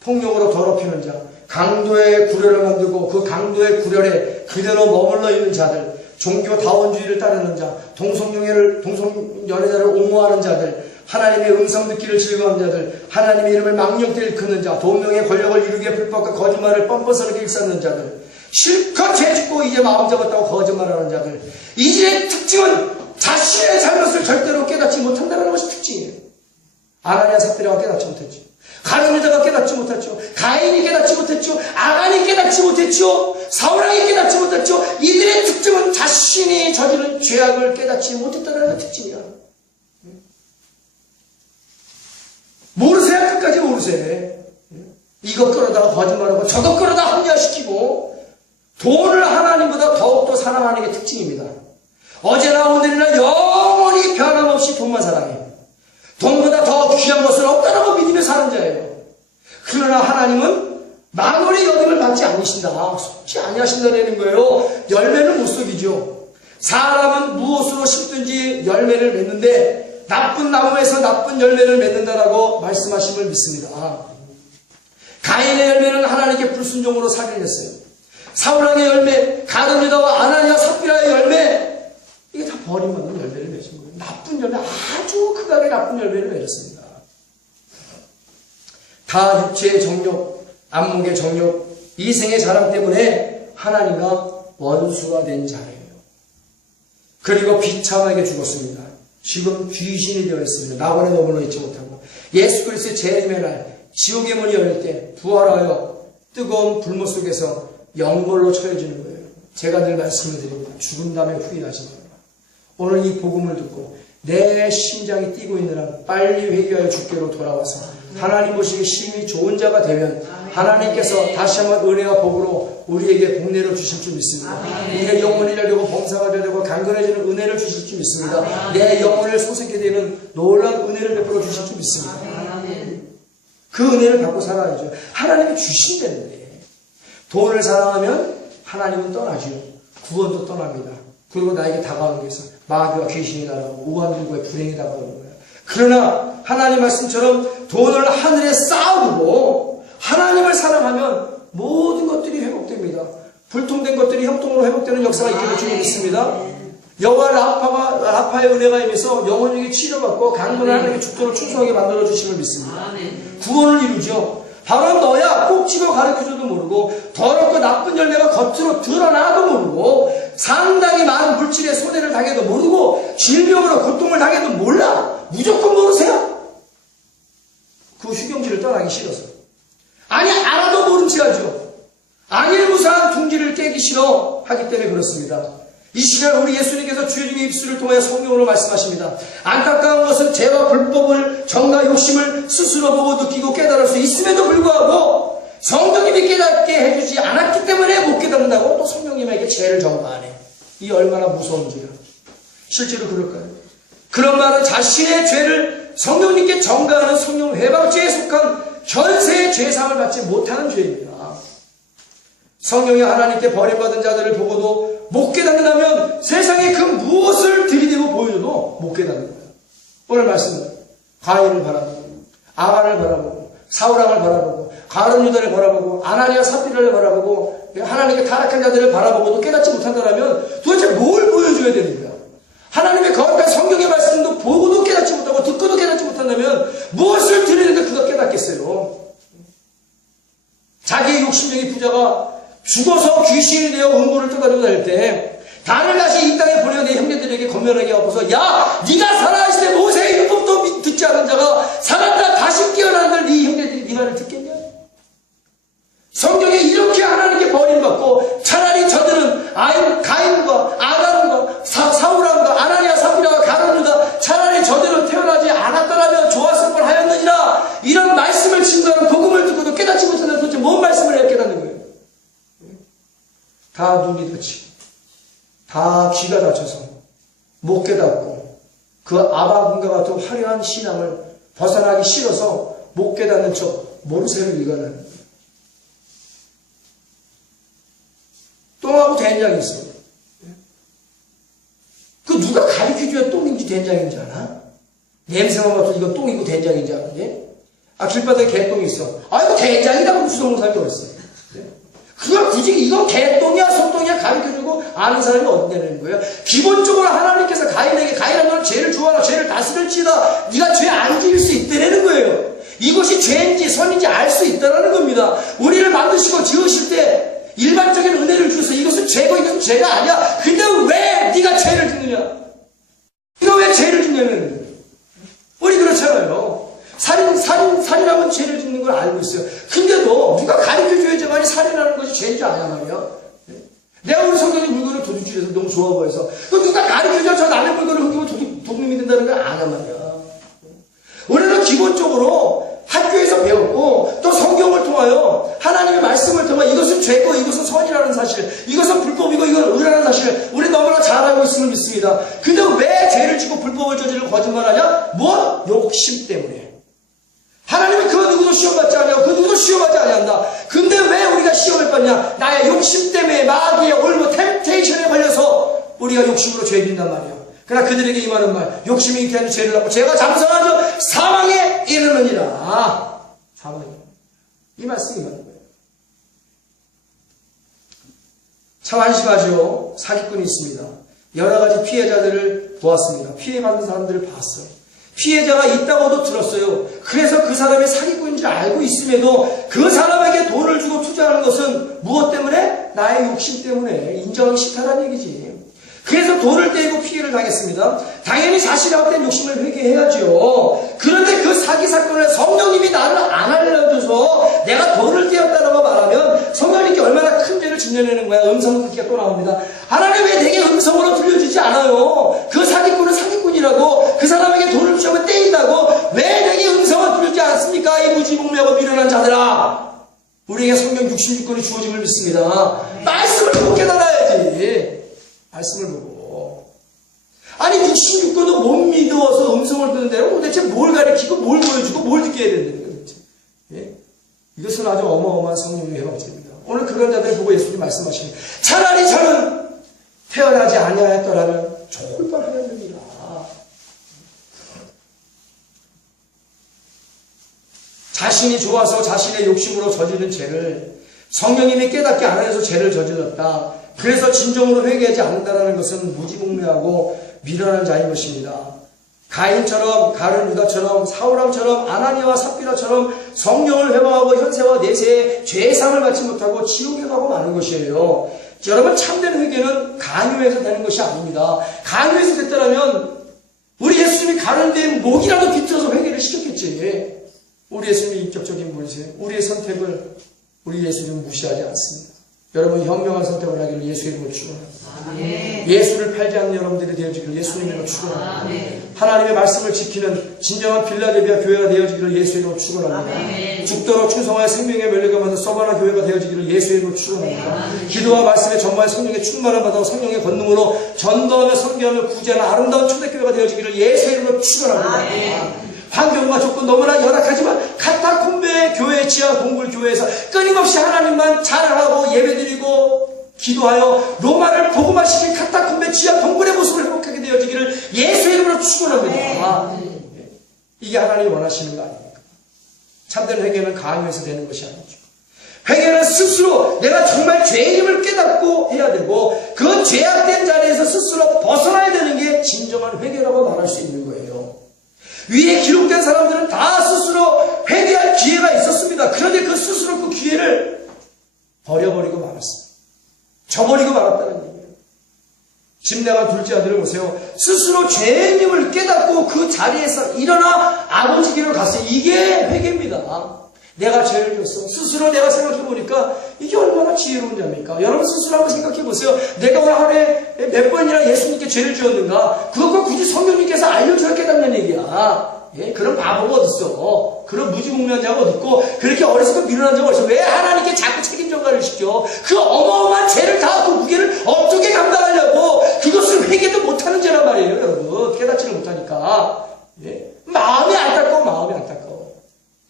폭력으로 더럽히는 자, 강도의 구려를 만들고 그 강도의 구려에 그대로 머물러 있는 자들, 종교다원주의를 따르는 자, 동성연애자를 옹호하는 자들, 하나님의 음성 듣기를 즐거워하는 자들, 하나님의 이름을 망령되이 일컫는 자, 돈명의 권력을 이루게 불법과 거짓말을 뻔뻔스럽게 일삼는 자들, 실컷 죄짓고 이제 마음 잡았다고 거짓말하는 자들. 이들의 특징은 자신의 잘못을 절대로 깨닫지 못한다는 것이 특징이에요. 아나니아 삽비라가 깨닫지 못했죠. 가룟유다가 깨닫지 못했죠. 가인이 깨닫지 못했죠. 아간이 깨닫지 못했죠. 사울왕이 깨닫지 못했죠. 이들의 특징은 자신이 저지른 죄악을 깨닫지 못했다는 특징이야. 모르세요. 끝까지 모르세요. 이것 끌어다가 거짓말하고 저것 끌어다 합리화시키고 돈을 하나님보다 더욱더 사랑하는 게 특징입니다. 어제나 오늘이나 영원히 변함없이 돈만 사랑해요. 돈보다 더 귀한 것은 없다라고 믿으며 사는 자예요. 그러나 하나님은 만월의 여김을 받지 않으신다. 속지 아니하신다는 거예요. 열매는 못 속이죠. 사람은 무엇으로 심든지 열매를 맺는데 나쁜 나무에서 나쁜 열매를 맺는다라고 말씀하심을 믿습니다. 가인의 열매는 하나님께 불순종으로 살인했어요. 사울왕의 열매, 가룟유다와 아나니아 삽비라의 열매, 이게 다 버림받는 열매를 맺은 거예요. 나쁜 열매, 아주 극악의 나쁜 열매를 맺었습니다. 다 육체의 정욕, 안목의 정욕, 이생의 자랑 때문에 하나님과 원수가 된 자예요. 그리고 비참하게 죽었습니다. 지금 귀신이 되어 있습니다. 낙원에 머물러 있지 못하고 예수 그리스도의 재림의 날 지옥의 문이 열릴 때 부활하여 뜨거운 불못 속에서 영벌로 처해지는 거예요. 제가 늘 말씀을 드립니다. 죽은 다음에 후회하지 말라. 오늘 이 복음을 듣고 내 심장이 뛰고 있는 한 빨리 회개하여 주께로 돌아와서 하나님 보시기에 심히 좋은 자가 되면 하나님께서 다시 한번 은혜와 복으로 우리에게 복내려 주실 줄 믿습니다. 우리의 영혼이 되려고 범사가 되려고 강건해지는 은혜를 주실 줄 믿습니다. 내 영혼을 소생케 되는 놀라운 은혜를 베풀어 주실 줄 믿습니다. 그 은혜를 받고 살아야죠. 하나님이 주신다는데 돈을 사랑하면 하나님은 떠나죠. 구원도 떠납니다. 그리고 나에게 다가오는 것은 마귀와 귀신이 날아오고 우환들과의 불행이 다가오는 거예요. 그러나 하나님 말씀처럼 돈을 하늘에 쌓아두고 하나님을 사랑하면 모든 것들이 회복됩니다. 불통된 것들이 형통으로 회복되는 역사가 있게 될 줄 믿습니다. 여호와 라파의 은혜가 임해서 영혼에게 치료받고 강건한 하나님의 죽도록 충성하게 만들어 주심을 믿습니다. 구원을 이루죠. 바로 너야 꼭 집어 가르쳐줘도 모르고 더럽고 나쁜 열매가 겉으로 드러나도 모르고 상당히 많은 물질의 손해를 당해도 모르고 질병으로 고통을 당해도 몰라. 무조건 모르세요. 교회를 떠나기 싫어서. 아니, 알아도 모른 체 하죠. 안일무사한 둥지를 깨기 싫어 하기 때문에 그렇습니다. 이 시간 우리 예수님께서 주님의 입술을 통해 성령으로 말씀하십니다. 안타까운 것은 죄와 불법을, 정과 욕심을 스스로 보고 느끼고 깨달을 수 있음에도 불구하고 성령님이 깨닫게 해주지 않았기 때문에 못 깨닫는다고 또 성령님에게 죄를 전가하네. 이 얼마나 무서운 죄야. 실제로 그럴까요? 그런 말은 자신의 죄를 성령님께 전가하는 성령 회방죄에 속한 현세의 죄사함을 받지 못하는 죄입니다. 성령이 하나님께 버림받은 자들을 보고도 못 깨닫는다면 세상에 그 무엇을 들이대고 보여줘도 못 깨닫는 거예요. 오늘 말씀은 가인을 바라보고 아간을 바라보고 사울왕을 바라보고 가룟 유다를 바라보고 아나니아 삽비라를 바라보고 하나님께 타락한 자들을 바라보고도 깨닫지 못한다면 도대체 뭘 보여줘야 되는 거야? 하나님의 거룩한 성경의 말씀도 보고도 깨닫지 못하고 듣고도 깨닫지 못한다면 무엇을 들으는데 그가 깨닫겠어요? 자기의 욕심쟁이 부자가 죽어서 귀신이 되어 음부를 떠다니고 다닐 때 단을 다시 이 땅에 보내어 내 형제들에게 건면하게 하고서 야 네가 살아있을 때 모세의 율법도 듣지 않은 자가 살았다 다시 깨어난들 네 형제들이 네 말을 듣겠냐? 성경에 이렇게 하나님께 버림받고 차라리 저들은 가인과 아간과 사울왕과 아나니아 삽비라와 가룟 유다 차라리 저들은 태어나지 않았더라면 좋았을 뻔 하였느니라 이런 말씀을 증거하는 복음을 듣고도 깨닫지 못하는 도대체 뭔 말씀을 해야 깨닫는 거예요? 다 눈이 닫히고 다 귀가 닫혀서 못 깨닫고 그 아바군과 같은 화려한 신앙을 벗어나기 싫어서 못 깨닫는 척 모르쇠를 일관하는 거예요. 똥하고 된장이 있어. 그 누가 가르쳐줘야 똥인지 된장인지 알아? 냄새만 맡아도 이거 똥이고 된장인지 아는데? 길바닥에 개똥이 있어. 이거 된장이라고 주성하는 사람이 어딨어? 그걸 굳이 이건 개똥이야 소똥이야 가르쳐주고 아는 사람이 어디냐는 거예요. 기본적으로 하나님께서 가인에게 가인아 너는 죄를 좋아하라 죄를 다스릴지다 네가 죄 안 지을 수 있다는 거예요. 이것이 죄인지 선인지 알 수 있다는 겁니다. 우리를 만드시고 지으실 때 일반적인 은혜를 주셔서 이것은 죄고 이것은 죄가 아니야. 근데 왜 네가 죄를 짓느냐? 네가 왜 죄를 짓냐면 우리 그렇잖아요. 살인하면 죄를 짓는 걸 알고 있어요. 근데도 누가 가르쳐줘야지만이 살인하는 것이 죄인지 아냐 말이야. 내가 우리 성경의 물건을 도둑질해서 너무 좋아 보여서 누가 가르쳐줘 저 남의 물건을 훔기면 도둑놈이 된다는 걸 아냐 말이야. 우리는 기본적으로 학교에서 배웠고 또 성경을 통하여 하나님의 말씀을 통하여 이것은 죄고 이것은 선이라는 사실 이것은 불법이고 이건 의라는 사실 우리 너무나 잘 알고 있음을 믿습니다. 근데 왜 죄를 짓고 불법을 저지르고 거짓말하냐? 뭐? 욕심 때문에. 하나님은 그 누구도 시험받지 않냐고 그 누구도 시험하지 않는다. 근데 왜 우리가 시험을 받냐? 나의 욕심 때문에 마귀의 올무 템테이션에 걸려서 우리가 욕심으로 죄 짓는단 말이야. 그러나 그들에게 임하는 말 욕심이 있게 하는 죄를 낳고 죄가 장성하여 사망에 이르느니라. 사망에 이 말씀이 맞는 거예요. 참 안심하죠. 사기꾼이 있습니다. 여러 가지 피해자들을 보았습니다. 피해받는 사람들을 봤어요. 피해자가 있다고도 들었어요. 그래서 그 사람이 사기꾼인 줄 알고 있음에도 그 사람에게 돈을 주고 투자하는 것은 무엇 때문에? 나의 욕심 때문에 인정하기 싫다는 얘기지. 그래서 돈을 떼고 피해를 당했습니다. 당연히 자신의 헛된 욕심을 회개해야죠. 그런데 그 사기 사건을 성령님이 나를 안 알려줘서 내가 돈을 떼었다라고 말하면 성령님께 얼마나 큰 죄를 짓냐는 거야. 음성 듣기가 또 나옵니다. 하나님 왜 내게 음성으로 들려주지 않아요? 그 사기꾼은 사기꾼이라고 그 사람에게 돈을 주면 떼인다고 왜 내게 음성을 들려주지 않습니까? 이 무지몽매하고 미련한 자들아. 우리에게 성경 66권이 주어짐을 믿습니다. 말씀을 못 깨달아야지. 말씀을 보고. 아니 66권도 못 믿어서 음성을 듣는데 도대체 뭘 가르치고 뭘 보여주고 뭘 듣게 해야 된다는 거예요. 예? 이것은 아주 어마어마한 성령의 회방죄입니다. 오늘 그런 자들 보고 예수님 말씀하시는 차라리 저는 태어나지 아니하였더라면 좋을 뻔하였느니라. 자신이 좋아서 자신의 욕심으로 저지른 죄를 성령님이 깨닫게 안 해서 죄를 저질렀다. 그래서 진정으로 회개하지 않는다는 것은 무지몽매하고 미련한 자인 것입니다. 가인처럼 가룟 유다처럼 사울왕처럼 아나니아와 삽비라처럼 성령을 회방하고 현세와 내세의 죄상을 받지 못하고 지옥에 가고 마는 것이에요. 여러분 참된 회개는 강요해서 되는 것이 아닙니다. 강요해서 됐다면 우리 예수님이 가는데 목이라도 비틀어서 회개를 시켰겠지. 우리 예수님이 인격적인 분이세요. 우리의 선택을 우리 예수님은 무시하지 않습니다. 여러분 현명한 선택을 하기를 예수의 이름으로 축원합니다. 예수를 팔지 않는 여러분들이 되어지기를 예수의 이름으로 축원합니다. 하나님의 말씀을 지키는 진정한 빌라델비아 교회가 되어지기를 예수의 이름으로 축원합니다. 죽도록 충성하여 생명의 멸류가 만든 서바나 교회가 되어지기를 예수의 이름으로 축원합니다. 기도와 말씀의 전마의 성령의 충만을 받아 성령의 권능으로 전도하며 선교하며 구제하는 아름다운 초대교회가 되어지기를 예수의 이름으로 축원합니다. 환경과 조건 너무나 열악하지만 카타콤베 교회 지하 동굴 교회에서 끊임없이 하나님만 자랑하고 예배드리고 기도하여 로마를 복음화시킨 카타콤베 지하 동굴의 모습을 회복하게 되어지기를 예수의 이름으로 축원합니다. 이게 하나님이 원하시는 거 아닙니까? 참된 회개는 강요해서 되는 것이 아니죠. 회개는 스스로 내가 정말 죄인임을 깨닫고 해야 되고 그 죄악된 자리에서 스스로 벗어나야 되는 게 진정한 회개라고 말할 수 있는 거예요. 위에 기록된 사람들은 다 스스로 회개할 기회가 있었습니다. 그런데 그 스스로 그 기회를 버려버리고 말았습니다. 저버리고 말았다는 얘기예요. 집내가 둘째 아들을 보세요. 스스로 죄인임을 깨닫고 그 자리에서 일어나 아버지 길을 갔어요. 이게 회개입니다. 내가 죄를 졌어. 스스로 내가 생각해보니까 이게 얼마나 지혜로운 자입니까? 여러분 스스로 한번 생각해보세요. 내가 오늘 하루에 몇 번이나 예수님께 죄를 지었는가? 그것과 굳이 성령님께서 알려줘야 깨닫는 얘기야. 예? 그런 바보가 어딨어. 그런 무지몽면자가 어딨고 그렇게 어리석고 미련한 자가 어딨어. 왜 하나님께 자꾸 책임 전가를 시켜? 그 어마어마한 죄를 다 그 무게를 어떻게 감당하려고 그것을 회개도 못하는 죄란 말이에요. 여러분 깨닫지를 못하니까. 예? 마음이 안타까워. 마음이 안타까워.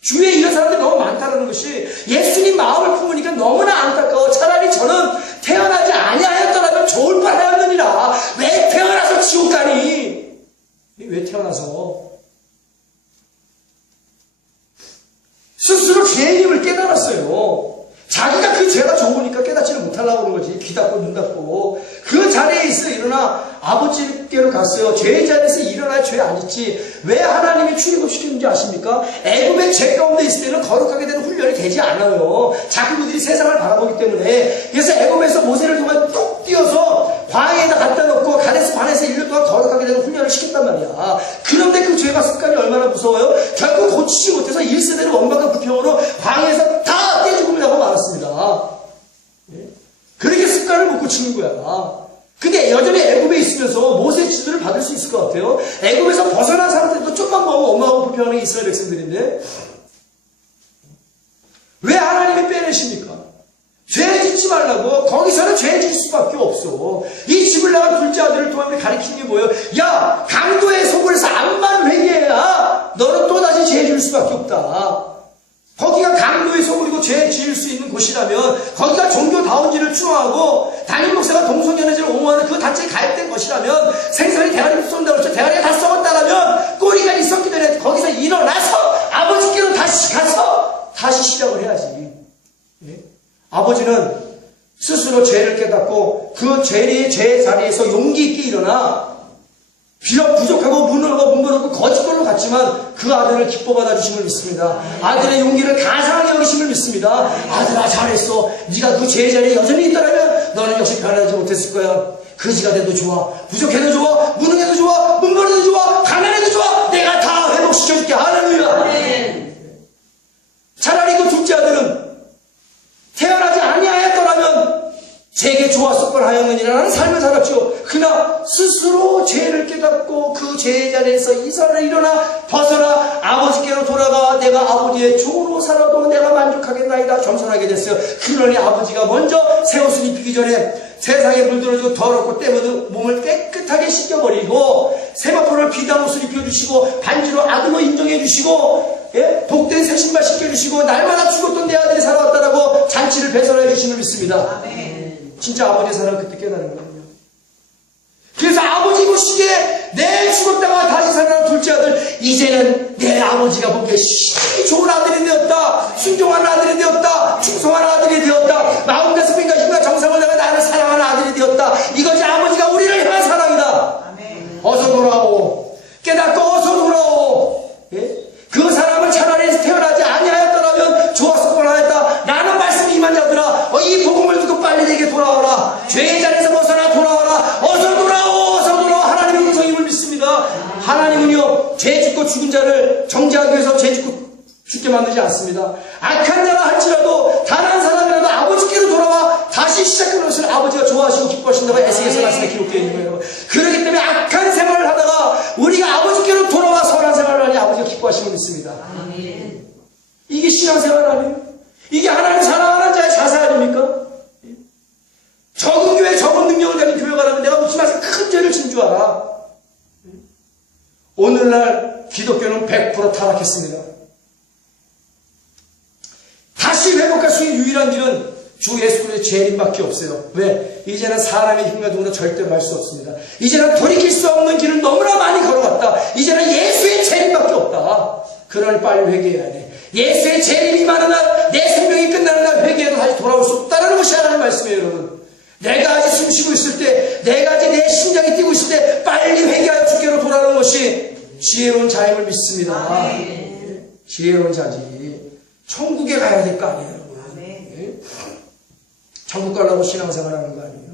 주위에 이런 사람들이 너무 많다는 것이 예수님 마음을 품으니까 너무나 안타까워. 차라리 저는 태어나지 아니하였더라면 좋을 뻔하였느니라. 왜 태어나서 지옥 가니? 왜 태어나서? 스스로 죄인임을 깨달았어요. 자기가 그 죄가 좋으니까 깨닫지를 못하려고 하는 거지. 귀 닫고 눈 닫고. 그 자리에 있어 일어나 아버지께로 갔어요. 죄의 자리에서 일어나야 죄 안 있지. 왜 하나님이 출애굽시키는지 아십니까? 애굽의 죄 가운데 있을 때는 거룩하게 되는 훈련이 되지 않아요. 자꾸 그들이 세상을 바라보기 때문에. 그래서 애굽에서 모세를 통해 뚝 뛰어서 광야에다 갖다 놓고 가데스 반에서 1년 동안 거룩하게 되는 훈련을 시켰단 말이야. 그런데 그 죄가 습관이 얼마나 무서워요? 결국 고치지 못해서 1세대로 원망과 불평으로 광야에서 다 떼죽음을 하고 말았습니다. 그렇게 습관을 못 고치는 거야. 근데 여전히 애굽에 있으면서 모세의 지도를 받을 수 있을 것 같아요. 애굽에서 벗어난 사람들도 좀만 보면 원망하고 불평하는 이스라엘 백성들인데 왜 하나님이 빼내십니까? 죄 짓지 말라고. 거기서는 죄 짓을 수밖에 없어. 이 집을 나간 둘째 아들을 통해 가르치는 게 뭐예요? 야, 강도의 소굴에서 암만 회개해야 너는 또다시 죄 지을 수밖에 없다. 거기가 강도의 소굴이고 죄 지을 수 있는 곳이라면, 거기가 종교다운지를 추구하고 담임 목사가 동성연애자를 옹호하는 그 단체에 가입된 것이라면, 생선이 대가리를 쏜다고 했죠. 대가리가 다 썩었다라면 꼬리가 있었기 때문에 거기서 일어나서 아버지께로 다시 가서 다시 시작을 해야지. 예? 아버지는 스스로 죄를 깨닫고 그 죄의 자리에서 용기 있게 일어나, 비록 부족하고 문어고 거짓걸로 갔지만 그 아들을 기뻐 받아주심을 믿습니다. 아들의 용기를 가상하게 여기심을 믿습니다. 아들아 잘했어. 네가 그 죄의 자리에 여전히 있더라면 너는 역시 변하지 못했을 거야. 거지가 돼도 좋아, 부족해도 좋아, 무능해도 좋아, 문벌해도 좋아, 가난해도 좋아, 내가 다 회복시켜줄게. 할렐루야. 차라리 그 둘째 아들은 태어나지 아니하였더라면 제게 좋았을 하였느니라는 삶을 살았죠. 그러나 스스로 죄를 깨닫고 그 죄의 자리에서 이사를 일어나 벗어나 아버지께로 돌아가 내가 아버지의 종으로 살아도 내가 만족하겠나이다 겸손하게 됐어요. 그러니 아버지가 먼저 새 옷을 입히기 전에 세상에 물들어지고 더럽고 때묻은 몸을 깨끗하게 씻겨버리고 세마포를 비단 옷을 입혀주시고 반지로 아들로 인정해주시고, 예? 복된 새 신발 씻겨주시고 날마다 죽었던 내 아들이 살아왔다라고 잔치를 배설해 주심을 믿습니다. 아멘. 진짜 아버지의 사랑을 그때 깨달은 거거든요. 그래서 아버지 보시기에 내 죽었다가 다시 살아난 둘째 아들, 이제는 내 아버지가 보기에 좋은 아들이 되었다, 순종하는 아들이 되었다, 충성하는 아들이 되었다, 마음 가슴인가 힘과 정성을 내가 나를 사랑하는 아들이 되었다. 이것이 아버지가 우리를 향한 사랑이다. 아멘. 어서 돌아오. 깨닫고 어서 돌아오. 예? 그 사람은 차라리 태어나지 아니하였더라면 좋았을 뻔하였다. 라는 말씀이 임한 자들아, 이 복음을 듣고 빨리 내게 돌아오라. 죄의 자리에서 벗어나 돌아오라. 어서 돌아오. 어서 돌아오. 하나님의 음성임을 믿습니다. 하나님은요, 죄 짓고 죽은 자를 정죄하기 위해서 죄 짓고 죽게 만들지 않습니다. 악한 자가 할지라도 단 한 사람이라도 아버지께로 돌아와 다시 시작하는 것을 아버지가 좋아하시고 기뻐하신다고 에스겔서 말씀에 기록되어 있는 거예요. 그렇기 때문에 악한 생활을 하다가 우리가 아버지께로 돌아와 선한 생활을 하니 아버지가 기뻐하시고 있습니다. 이게 신앙생활 아니에요? 이게 하나님 사랑하는 자의 자세 아닙니까? 적은 교회, 적은 능력을 가진 교회가 라면 내가 묻지 마세요. 큰 죄를 진 줄 알아. 오늘날 기독교는 100% 타락했습니다. 다시 회복할 수 있는 유일한 길은 주 예수 그리스도의 재림밖에 없어요. 왜? 이제는 사람의 힘과 도구로 절대로 할 수 없습니다. 이제는 돌이킬 수 없는 길을 너무나 많이 걸어갔다. 이제는 예수의 재림밖에 없다. 그러니 빨리 회개해야 돼. 예수의 재림이 많은 날, 내 생명이 끝나는 날 회개해도 다시 돌아올 수 없다는 것이 하나님 말씀이에요, 여러분. 내가 아직 숨 쉬고 있을 때, 내가 아직 내 심장이 뛰고 있을 때 빨리 회개하여 주께로 돌아오는 것이 지혜로운 자임을 믿습니다. 지혜로운 자지. 천국에 가야 될 거 아니에요, 여러분. 천국 가려고 신앙생활 하는 거 아니에요.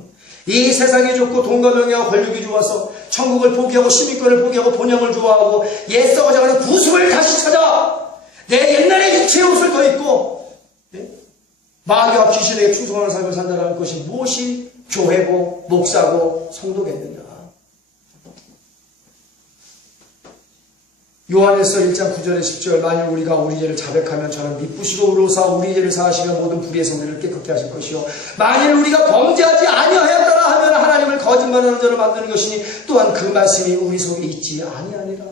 이 세상이 좋고 돈과 명예와 권력이 좋아서 천국을 포기하고 시민권을 포기하고 본향을 좋아하고 옛 썩어져가는 구습을 다시 찾아 내 옛날의 육체의 옷을 더 입고 마귀와 귀신에게 충성하는 삶을 산다는 것이 무엇이 교회고 목사고 성도겠느냐. 요한에서 1장 9절에 10절 만일 우리가 우리 죄를 자백하면 저는 미쁘시고 의로우사 우리 죄를 사하시며 모든 불의에서 우리를 깨끗게 하실 것이요 만일 우리가 범죄하지 아니하였더라 하면 하나님을 거짓말하는 자로 만드는 것이니 또한 그 말씀이 우리 속에 있지 아니하니라.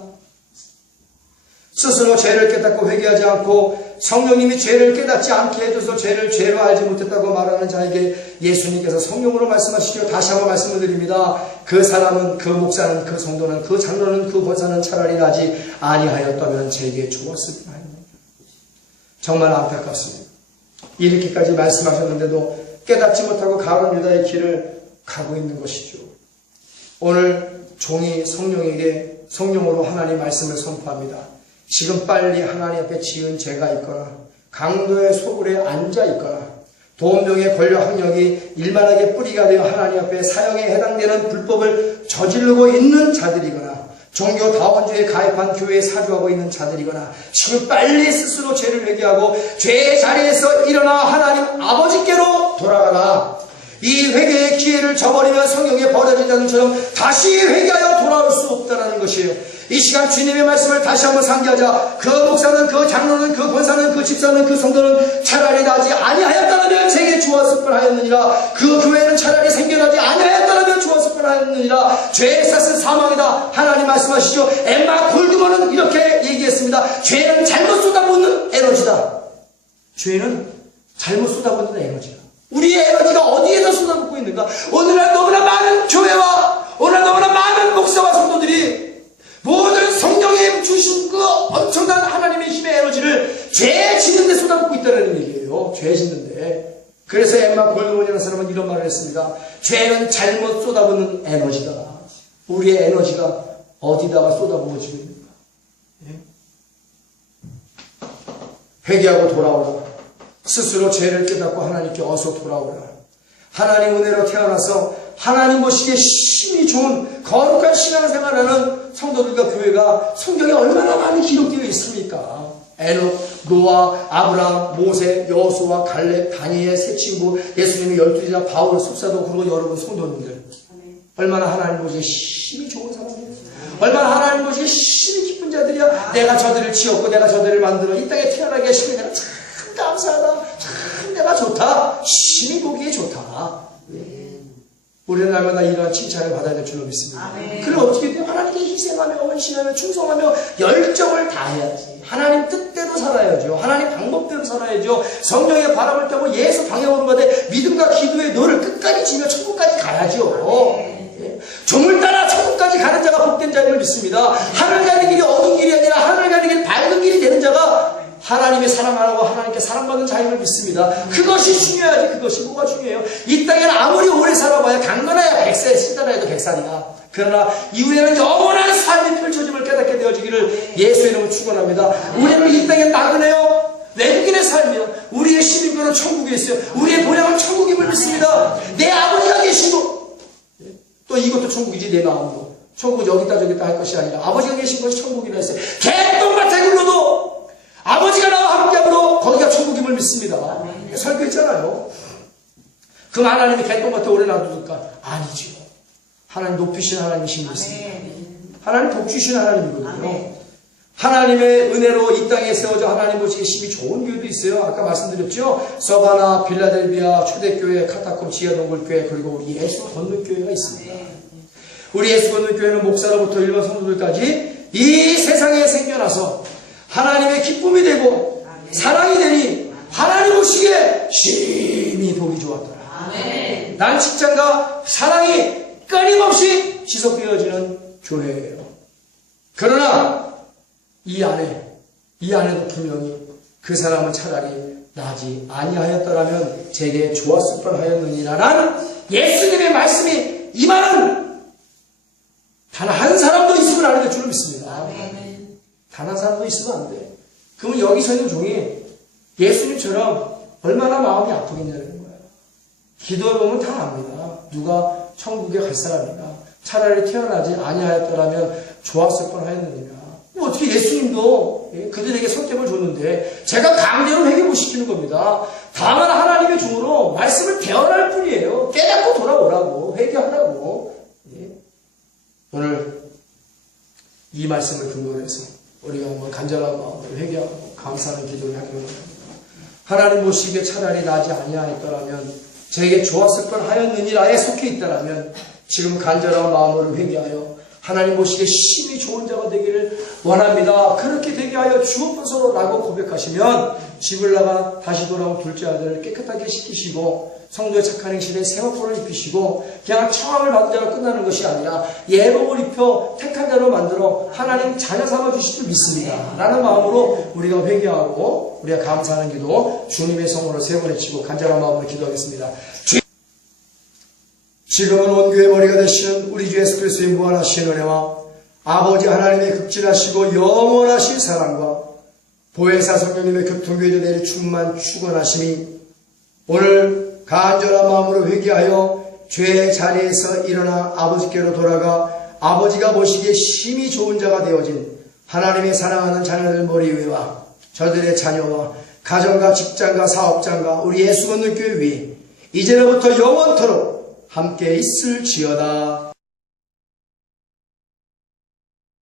스스로 죄를 깨닫고 회개하지 않고 성령님이 죄를 깨닫지 않게 해줘서 죄를 죄로 알지 못했다고 말하는 자에게 예수님께서 성령으로 말씀하시기로 다시 한번 말씀을 드립니다. 그 사람은, 그 목사는, 그 성도는, 그 장로는, 그 권사는 차라리 나지 아니하였다면 제게 좋았을 뻔합니다. 정말 안타깝습니다. 이렇게까지 말씀하셨는데도 깨닫지 못하고 가론 유다의 길을 가고 있는 것이죠. 오늘 종이 성령에게 성령으로 하나님 말씀을 선포합니다. 지금 빨리 하나님 앞에 지은 죄가 있거나 강도의 소굴에 앉아 있거나 도움병의 권력 학력이 일만하게 뿌리가 되어 하나님 앞에 사형에 해당되는 불법을 저지르고 있는 자들이거나 종교다원주의에 가입한 교회에 사주하고 있는 자들이거나 지금 빨리 스스로 죄를 회개하고 죄의 자리에서 일어나 하나님 아버지께로 돌아가라. 이 회개의 기회를 저버리면 성경에 버려진 자들처럼 다시 회개하여 돌아올 수 없다는 것이에요. 이 시간 주님의 말씀을 다시 한번 상기하자. 그 목사는, 그 장로는, 그 권사는, 그 집사는, 그 성도는 차라리 나지 아니하였다면 제게 좋았을 뻔하였느니라. 그 교회는 차라리 생겨나지 아니하였다면 좋았을 뻔하였느니라. 죄의 싹은 사망이다. 하나님 말씀하시죠. 엠마 골드먼은 이렇게 얘기했습니다. 죄는 잘못 쏟아붓는 에너지다. 죄는 잘못 쏟아붓는 에너지다. 우리의 에너지가 어디에서 쏟아붓고 있는가? 오늘날 너무나 많은 교회와 오늘날 너무나 많은 목사와 성도들이 모든 성령에 주신 그 엄청난 하나님의 힘의 에너지를 죄 짓는 데 쏟아붓고 있다는 얘기예요. 죄 짓는 데. 그래서 엠마 골드먼이라는 사람은 이런 말을 했습니다. 죄는 잘못 쏟아붓는 에너지다. 우리의 에너지가 어디다가 쏟아부어지고 있는가? 회개하고 돌아오라. 스스로 죄를 깨닫고 하나님께 어서 돌아오라. 하나님 은혜로 태어나서 하나님 보시기에 힘이 좋은 거룩한 신앙생활하는 성도들과 교회가 성경에 얼마나 많이 기록되어 있습니까? 에녹, 노아, 아브라함, 모세, 여호수아, 갈렙, 다니엘, 세 친구, 예수님의 12제자, 바울, 숙사도 그리고 여러분 성도님들 얼마나 하나님 보시기에 힘이 좋은 사람들이에요. 얼마나 하나님 보시기에 힘이 깊은 자들이야. 내가 저들을 지었고 내가 저들을 만들어 이 땅에 태어나게 하시니 내가 참 감사하다. 참 내가 좋다. 힘이 보기에 좋다. 우리는 날마다 이러한 칭찬을 받아야 될 줄로 믿습니다. 그럼 어떻게 돼요? 하나님께 희생하며 헌신하며 충성하며 열정을 다해야지. 하나님 뜻대로 살아야죠. 하나님 방법대로 살아야죠. 성령의 바람을 타고 예수 방향으로 가되 믿음과 기도의 노를 끝까지 지며 천국까지 가야죠. 종을 따라 천국까지 가는 자가 복된 자임을 믿습니다. 하늘 가는 길이 어두운 길이 아니라 하늘 가는 길이 밝은 길이 되는 자가 하나님의 사랑하라고 하나님께 사랑받는 자임을 믿습니다. 그것이 중요하지. 그것이 뭐가 중요해요? 이 땅에는 아무리 오래 살아봐야 강건해야 100세, 시달아도 100살이야. 그러나 이후에는 영원한 삶이 펼쳐짐을 깨닫게 되어지기를 예수의 이름으로 축원합니다. 우리는 이 땅에 나그네요. 외국인의 삶이요. 우리의 시민권은 천국에 있어요. 우리의 본향은 천국임을 믿습니다. 내 아버지가 계시고 또 이것도 천국이지. 내 마음도 천국은 여기다 저기다 할 것이 아니라 아버지가 계신 것이 천국이라 했어요. 개똥밭에 굴러도 아버지가 나와 함께함으로 거기가 천국임을 믿습니다. 설교했잖아요. 그럼 하나님이 개똥밭에 오래 놔둘까? 아니죠. 하나님 높이신 하나님이신 믿습니다. 하나님 복주신 하나님이거든요. 하나님의 은혜로 이 땅에 세워져 하나님 보시기에 힘이 좋은 교회도 있어요. 아까 말씀드렸죠. 서바나, 빌라델비아, 초대교회, 카타콤, 지하동굴교회, 그리고 우리 예수 건너교회가 있습니다. 우리 예수 건너교회는 목사로부터 일반 성도들까지 이 세상에 생겨나서 하나님의 기쁨이 되고 사랑이 되니 하나님 보시기에 심히 보기 좋았더라. 난 직장과 사랑이 끊임없이 지속되어지는 교회예요. 그러나 이 안에도 분명히 그 사람은 차라리 나지 아니하였더라면 제게 좋았을 뻔하였느니라는 예수님의 말씀이 임하는 단 한 사람도 있으면 안 될 줄을 믿습니다. 단 한 사람도 있으면 안 돼. 그러면 여기서 있는 종이 예수님처럼 얼마나 마음이 아프겠냐는 거예요. 기도해보면 다 압니다. 누가 천국에 갈 사람인가. 차라리 태어나지 아니하였더라면 좋았을 뻔하였느니라. 어떻게 예수님도 그들에게 선택을 줬는데 제가 강제로 회개 못 시키는 겁니다. 다만 하나님의 종으로 말씀을 대언할 뿐이에요. 깨닫고 돌아오라고, 회개하라고. 오늘 이 말씀을 근거로 해서 우리가 한번 간절한 마음으로 회개하고 감사하는 기도를 하기로 합니다. 하나님 보시기에 차라리 나지 아니하였더라면 제게 좋았을 뻔하였느니라에 속해 있다라면 지금 간절한 마음으로 회개하여 하나님 보시기에 심히 좋은 자가 되기를 원합니다. 그렇게 되게 하여 주옵소서라고 고백하시면 집을 나가 다시 돌아온 둘째 아들을 깨끗하게 씻기시고 성도의 착한 행실에 세마포를 입히시고 그냥 청함을 받은 자로 끝나는 것이 아니라 예복을 입혀 택한 자로 만들어 하나님 자녀 삼아주실 줄 믿습니다. 라는 마음으로 우리가 회개하고 우리가 감사하는 기도 주님의 성으로 세 번 외치고 간절한 마음으로 기도하겠습니다. 지금은 온 교회 머리가 되시는 우리 주 예수 그리스도의 무한하신 은혜와 아버지 하나님의 극진하시고 영원하신 사랑과 보혜사 성령님의 교통교회도 내리 충만 축원하심이 오늘 간절한 마음으로 회개하여 죄의 자리에서 일어나 아버지께로 돌아가 아버지가 보시기에 심히 좋은 자가 되어진 하나님의 사랑하는 자녀들 머리 위와 저들의 자녀와 가정과 직장과 사업장과 우리 예수 건너교회 위에 이제로부터 영원토록 함께 있을지어다.